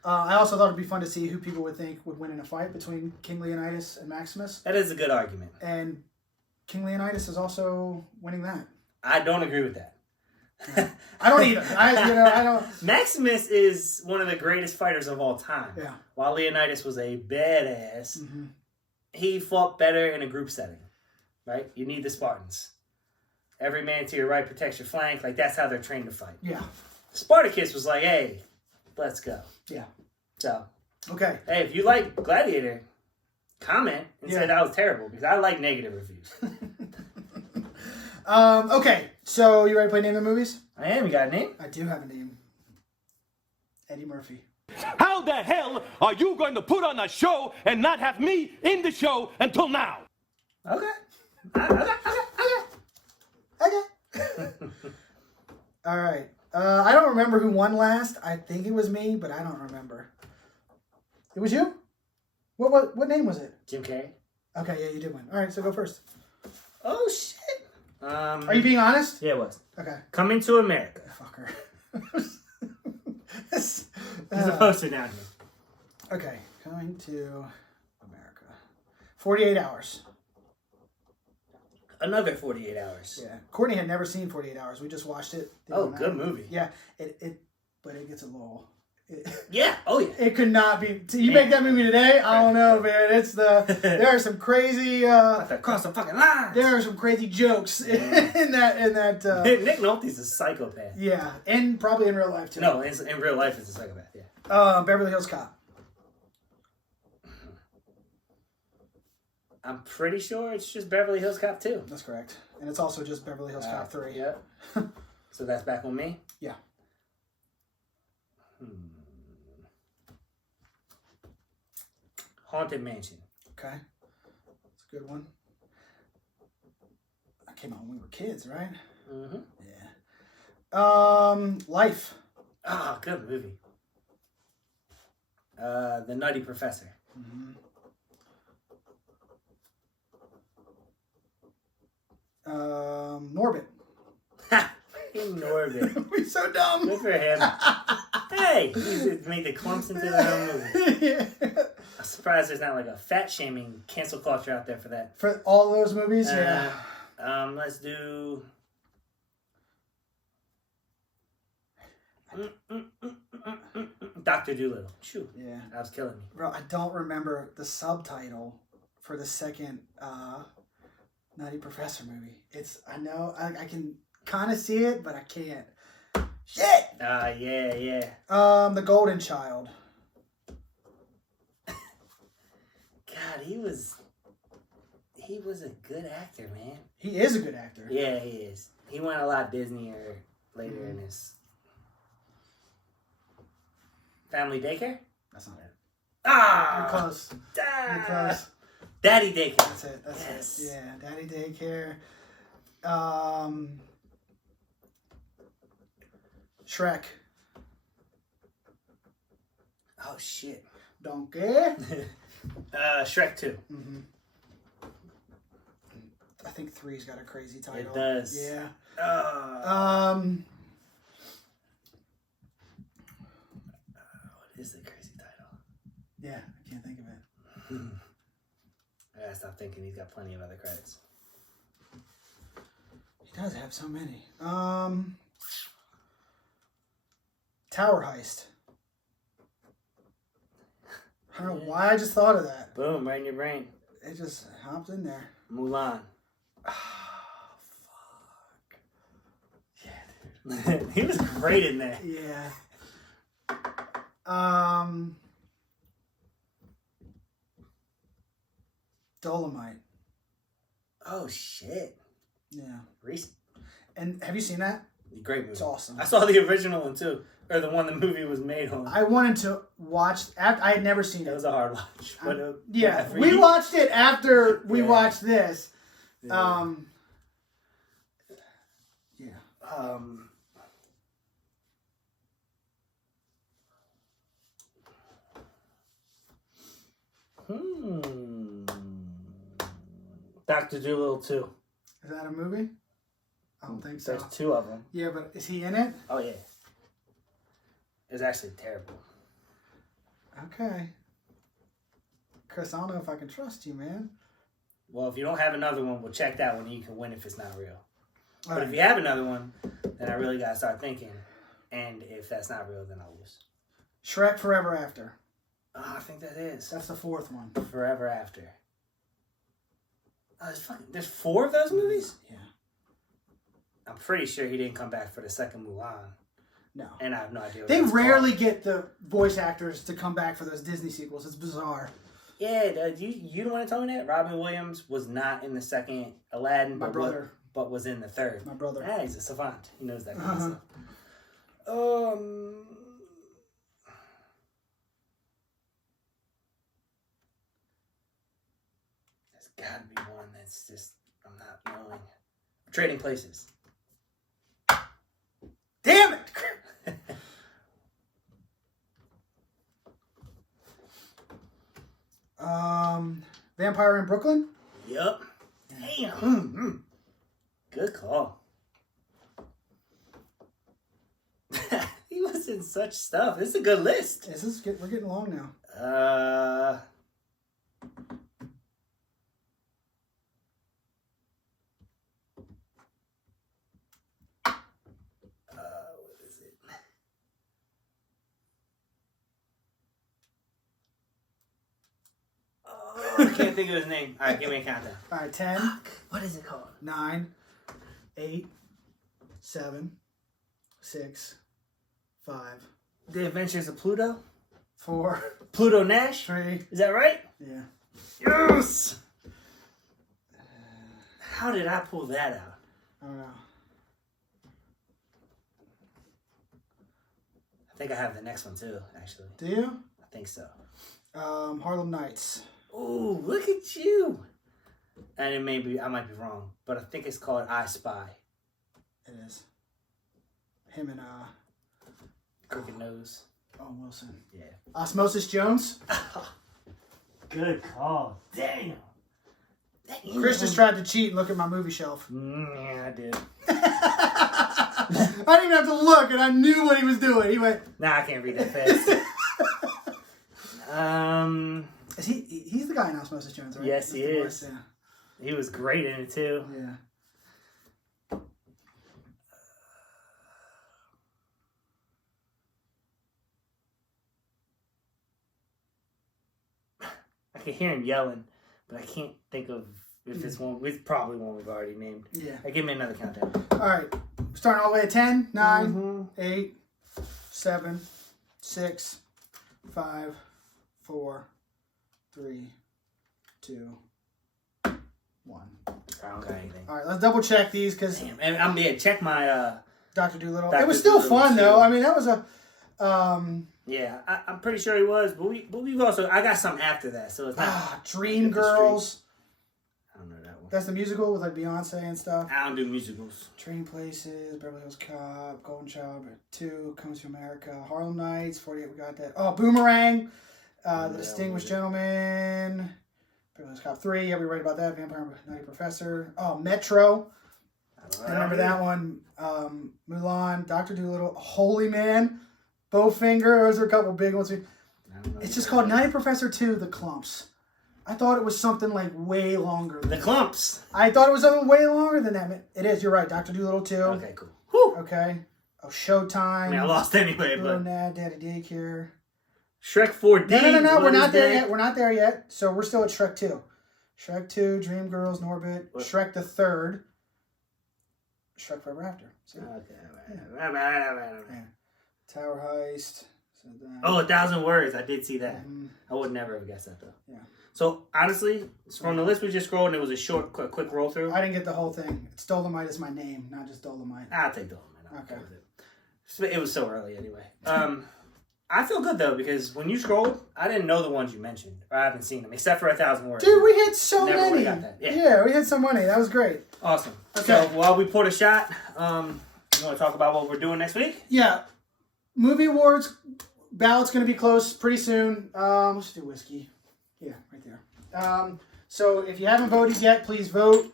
I also thought it'd be fun to see who people would think would win in a fight between King Leonidas and Maximus. That is a good argument. And King Leonidas is also winning that. I don't agree with that. I don't either. I don't. Maximus is one of the greatest fighters of all time. Yeah. While Leonidas was a badass, he fought better in a group setting. Right? You need the Spartans. Every man to your right protects your flank. Like, that's how they're trained to fight. Yeah. Spartacus was like, hey, let's go. Yeah. So. Okay. Hey, if you like Gladiator, comment and say that was terrible, because I like negative reviews. Okay. So, you ready to play Name the Movies? I am. You got a name? I do have a name. Eddie Murphy. How the hell are you going to put on a show and not have me in the show until now? Okay. All right. I don't remember who won last. I think it was me, but I don't remember. It was you? What name was it? Jim Carrey. Okay, yeah, you did win. All right, so go first. Oh, shit. Are you being honest? Yeah, it was. Okay. Coming to America. Fucker. There's a poster down here. Okay. Coming to America. 48 hours. Another 48 hours. Yeah. Courtney had never seen 48 Hours. We just watched it. Oh, good movie. Yeah. But it gets a little... Yeah. Oh, yeah. It could not be... You make that movie today? I don't know, man. It's there are some crazy... Cross the fucking line. There are some crazy jokes in that... Nick Nolte's a psychopath. Yeah. And probably in real life, too. No, in real life, it's a psychopath, yeah. Beverly Hills Cop. I'm pretty sure it's just Beverly Hills Cop 2. That's correct. And it's also just Beverly Hills Cop 3. Yeah. So that's back on me? Yeah. Haunted Mansion. Okay. That's a good one. That came out when we were kids, right? Mm-hmm. Yeah. Life. Ah, good movie. The Nutty Professor. Mm-hmm. Norbit. in orbit. We're so dumb. Good for him. Hey, he's made the clumps into their own movie. Yeah. I'm surprised there's not like a fat shaming cancel culture out there for that. For all those movies, yeah. Let's do. Dr. Dolittle. Shoo. Yeah. That was killing me. Bro, I don't remember the subtitle for the second Nutty Professor movie. I know I can kind of see it, but I can't. Shit! Yeah. The Golden Child. God, he was a good actor, man. He is a good actor. Yeah, he is. He went a lot Disney-er later in his Family Daycare? That's not it. Ah! You're close. You're close. Daddy Daycare. That's it. That's Yes. it. Yeah, Daddy Daycare. Shrek. Oh, shit. Donkey. Shrek 2. Mm-hmm. I think 3's got a crazy title. It does. Yeah. What is the crazy title? Yeah, I can't think of it. I gotta stop thinking. He's got plenty of other credits. He does have so many. Tower Heist. I don't know why I just thought of that. Boom, right in your brain. It just hopped in there. Mulan. Oh, fuck. Yeah, dude. He was great in there. Yeah. Dolomite. Oh, shit. Yeah. Recent. And have you seen that? Great movie. It's awesome. I saw the original one, too. Or the one the movie was made on. I wanted to watch. I had never seen It it. was a hard watch. But Yeah, but we watched it after we Yeah. watched this. Yeah. Yeah. Dr. Dolittle 2. Is that a movie? I don't think so. There's 2 of them. Yeah, but is he in it? Oh, yeah. It's actually terrible. Okay. Chris, I don't know if I can trust you, man. Well, if you don't have another one, we'll check that one and you can win if it's not real. All But right. if you have another one, then I really got to start thinking. And if that's not real, then I'll lose. Shrek Forever After. Oh, I think that is. That's the 4th one. Forever After. Oh, there's 4 of those movies? Yeah. I'm pretty sure he didn't come back for the second Mulan. No. And I have no idea what They it's rarely called. get the voice actors to come back for those Disney sequels. It's bizarre. Yeah, you don't want to tell me that? Robin Williams was not in the second Aladdin, My brother. but was in the third. My brother. Yeah, he's a savant. He knows that kind of Uh-huh. stuff. There's got to be one that's just I'm not knowing. Trading Places. Damn it! Vampire in Brooklyn? Yep. Damn. Good call. He was in such stuff. This is a good list. We're getting long now. What is it? Oh, I can't think of his name. All right, give me a countdown. All right, 10, What is it called? 9, 8, 7, 6, 5, The Adventures of Pluto? 4, Pluto Nash? 3. Is that right? Yeah. Yes! How did I pull that out? I don't know. I think I have the next one too, actually. Do you? I think so. Harlem Nights. Ooh, look at you! And I might be wrong, but I think it's called I Spy. It is. Him and Crooked Nose. Owen Wilson. Yeah. Osmosis Jones. Good call. Damn. Chris just tried to cheat and look at my movie shelf. Yeah, I did. didn't even have to look, and I knew what he was doing. He went. Nah, I can't read that fast. Is he's the guy in Osmosis Jones, right? Yes, he is. Voice, yeah. He was great in it too. Yeah. I can hear him yelling, but I can't think of if it's one. It's probably one we've already named. Yeah. Give me another countdown. All right. Starting all the way at 10, 9, 8, 7, 6, 5, 4, 3, 2, 1. I don't got anything. All right, let's double check these because Damn, and I'm gonna check my Dr. Dolittle. Dr. It was still Dolittle fun too. though. I mean, that was a. Yeah, I'm pretty sure he was, but we've also I got something after that, so it's not. Dream Girls. I don't know that one. That's the musical with like Beyonce and stuff. I don't do musicals. Trading Places, Beverly Hills Cop, Golden Child, 2, Comes to America, Harlem Nights, 48, we got that. Oh, Boomerang, The Distinguished Gentleman, Beverly Hills Cop 3, yeah, we were right about that. Vampire Nutty Professor. Oh, Metro. I remember that one. Mulan, Dr. Dolittle, Holy Man, Bowfinger. Those are a couple big ones. It's just called Nutty Professor 2, The Clumps. I thought it was something like way longer than The Clumps. I thought it was something way longer than that. It is, you're right. Dr. Dolittle 2. Okay, cool. Whew. Okay. Oh, Showtime. I mean, I lost anyway, Little but Nad, Daddy Daycare. Shrek 4D. No. what We're is not there that? yet. We're not there yet. So we're still at Shrek 2. Shrek 2, Dreamgirls, Norbit, What? Shrek the Third, Shrek Forever After. See? Okay. Yeah. Tower Heist. Oh, 1,000 Words. I did see that. Mhm. I would never have guessed that though. Yeah. So honestly, from the list we just scrolled, and it was a short, quick roll through. I didn't get the whole thing. It's Dolomite is my name, not just Dolomite. I'll take the Dolomite. Okay. It was so early anyway. I feel good though because when you scrolled, I didn't know the ones you mentioned. Or I haven't seen them except for 1,000 Words. Dude, we hit so Never many. would've got that. Yeah. Yeah, we hit so many. That was great. Awesome. Okay. So while we pour the shot, you want to talk about what we're doing next week? Yeah. Movie awards ballot's going to be close pretty soon. Let's do whiskey. Yeah, right there. So if you haven't voted yet, please vote.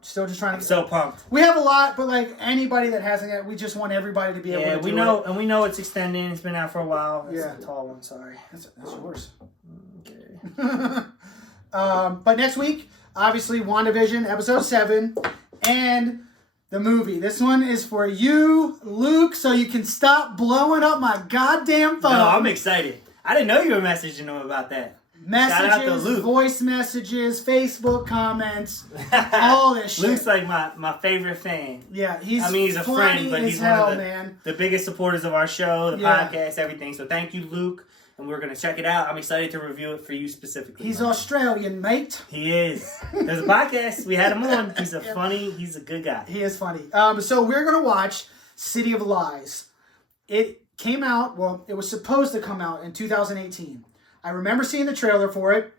Still just trying to. I'm so pumped. We have a lot, but like anybody that hasn't yet, we just want everybody to be able to. Yeah, do we know, and we know it's extending. It's been out for a while. That's Yeah. a tall one. Sorry. That's yours. Okay. But next week, obviously, WandaVision episode 7, and the movie. This one is for you, Luke, so you can stop blowing up my goddamn phone. No, I'm excited. I didn't know you were messaging them about that. Shout out to Messages, Luke. voice messages, Facebook comments, all this shit. Luke's like my favorite fan. Yeah, he's a funny friend, but as he's hell, one of man. the biggest supporters of our show, the Yeah. podcast, everything. So thank you, Luke. And we're going to check it out. I'm excited to review it for you specifically. He's Australian, mate. He is. There's a podcast. We had him on. He's he's a good guy. He is funny. So we're going to watch City of Lies. It came out, well, it was supposed to come out in 2018. I remember seeing the trailer for it.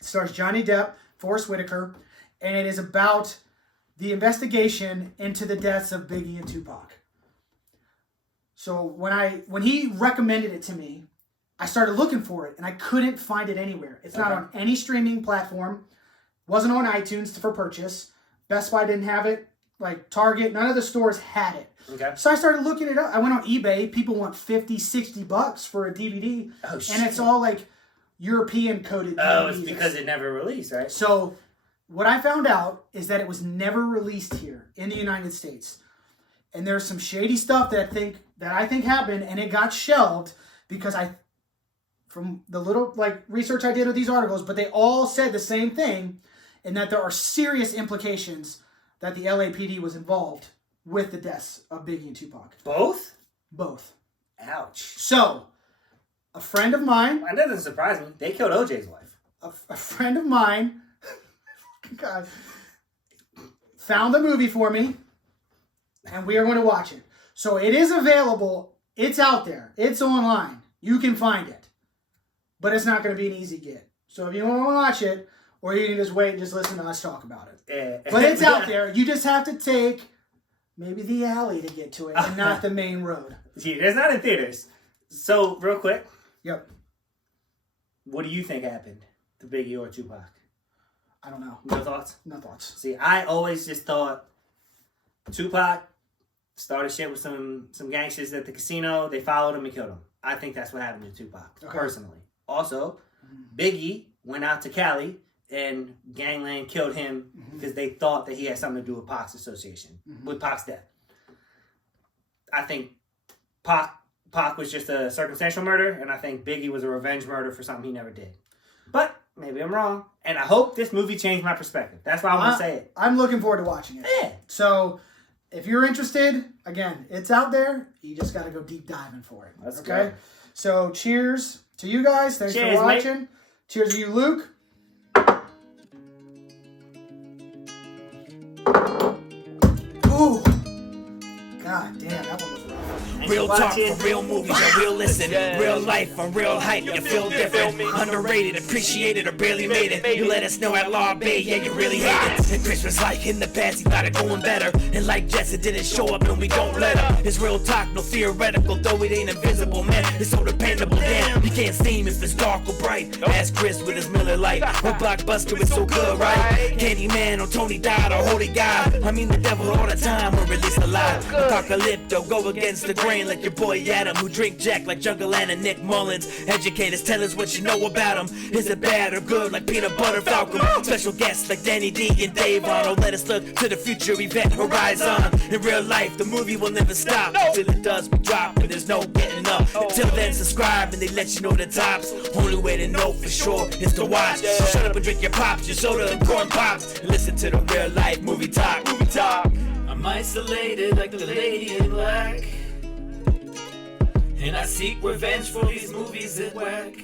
It stars Johnny Depp, Forrest Whitaker, and it is about the investigation into the deaths of Biggie and Tupac. So when he recommended it to me, I started looking for it, and I couldn't find it anywhere. It's not on any streaming platform. Wasn't on iTunes for purchase. Best Buy didn't have it. Like Target, none of the stores had it. Okay. So I started looking it up. I went on eBay. People want $50, $60 for a DVD. Oh, shit. And it's all like European coded DVDs. Oh, it's because it never released, right? So what I found out is that it was never released here in the United States. And there's some shady stuff that I think happened, and it got shelved because from the little like research I did with these articles, but they all said the same thing, in that there are serious implications that the LAPD was involved with the deaths of Biggie and Tupac. Both? Both. Ouch. So, a friend of mine... That doesn't surprise me. They killed OJ's wife. A friend of mine... God, found the movie for me, and we are going to watch it. So, it is available. It's out there. It's online. You can find it. But it's not going to be an easy get. So, if you want to watch it, or you can just wait and just listen to us talk about it. Yeah. But it's out there. You just have to take maybe the alley to get to it and not the main road. Gee, it's not in theaters. So, real quick, Yep. what do you think happened to Biggie or Tupac? I don't know. No thoughts? No thoughts. See, I always just thought Tupac started shit with some gangsters at the casino. They followed him and killed him. I think that's what happened to Tupac, personally. Also, Biggie went out to Cali and Gangland killed him because they thought that he had something to do with Pac's association, with Pac's death. I think Pac was just a circumstantial murder, and I think Biggie was a revenge murder for something he never did. But maybe I'm wrong, and I hope this movie changed my perspective. That's why I want to say it. I'm looking forward to watching it. Yeah. So, if you're interested, again, it's out there. You just got to go deep diving for it. Let's okay? go. So, cheers to you guys. Thanks Cheers, for watching. mate. Cheers to you, Luke. Ooh. God damn, that one was rough. Real talk for real movies and real listen. Real life on real hype, you feel different. Underrated, appreciated, or barely made it. You let us know at Law Bay, yeah, you really hate it. And Christmas like in the past, he thought it going better. And like Jesse didn't show up, and we don't let him. It's real talk, no theoretical, though it ain't invisible, man. It's so dependable, damn. You can't see him if it's dark or bright. Ask Chris with his Miller Lite. Or Blockbuster is so good, right? Candyman or Tony Dodd or Holy God. I mean the devil all the time, we're released alive. Apocalypto, go against the grain like your boy Adam, who drink Jack like Jungle Land and Nick Mullins. Educators, tell us what you know about him. Is it bad or good like Peanut Butter Falcon? Special guests like Danny D and Dave Arnold. Let us look to the future, event horizon. In real life, the movie will never stop. Until it does, we drop and there's no getting up. Until then, subscribe and they let you know the tops. Only way to know for sure is to watch. So shut up and drink your pops, your soda and corn pops, and listen to the real life movie talk. Movie talk. I'm isolated like the lady in black, and I seek revenge for these movies that whack.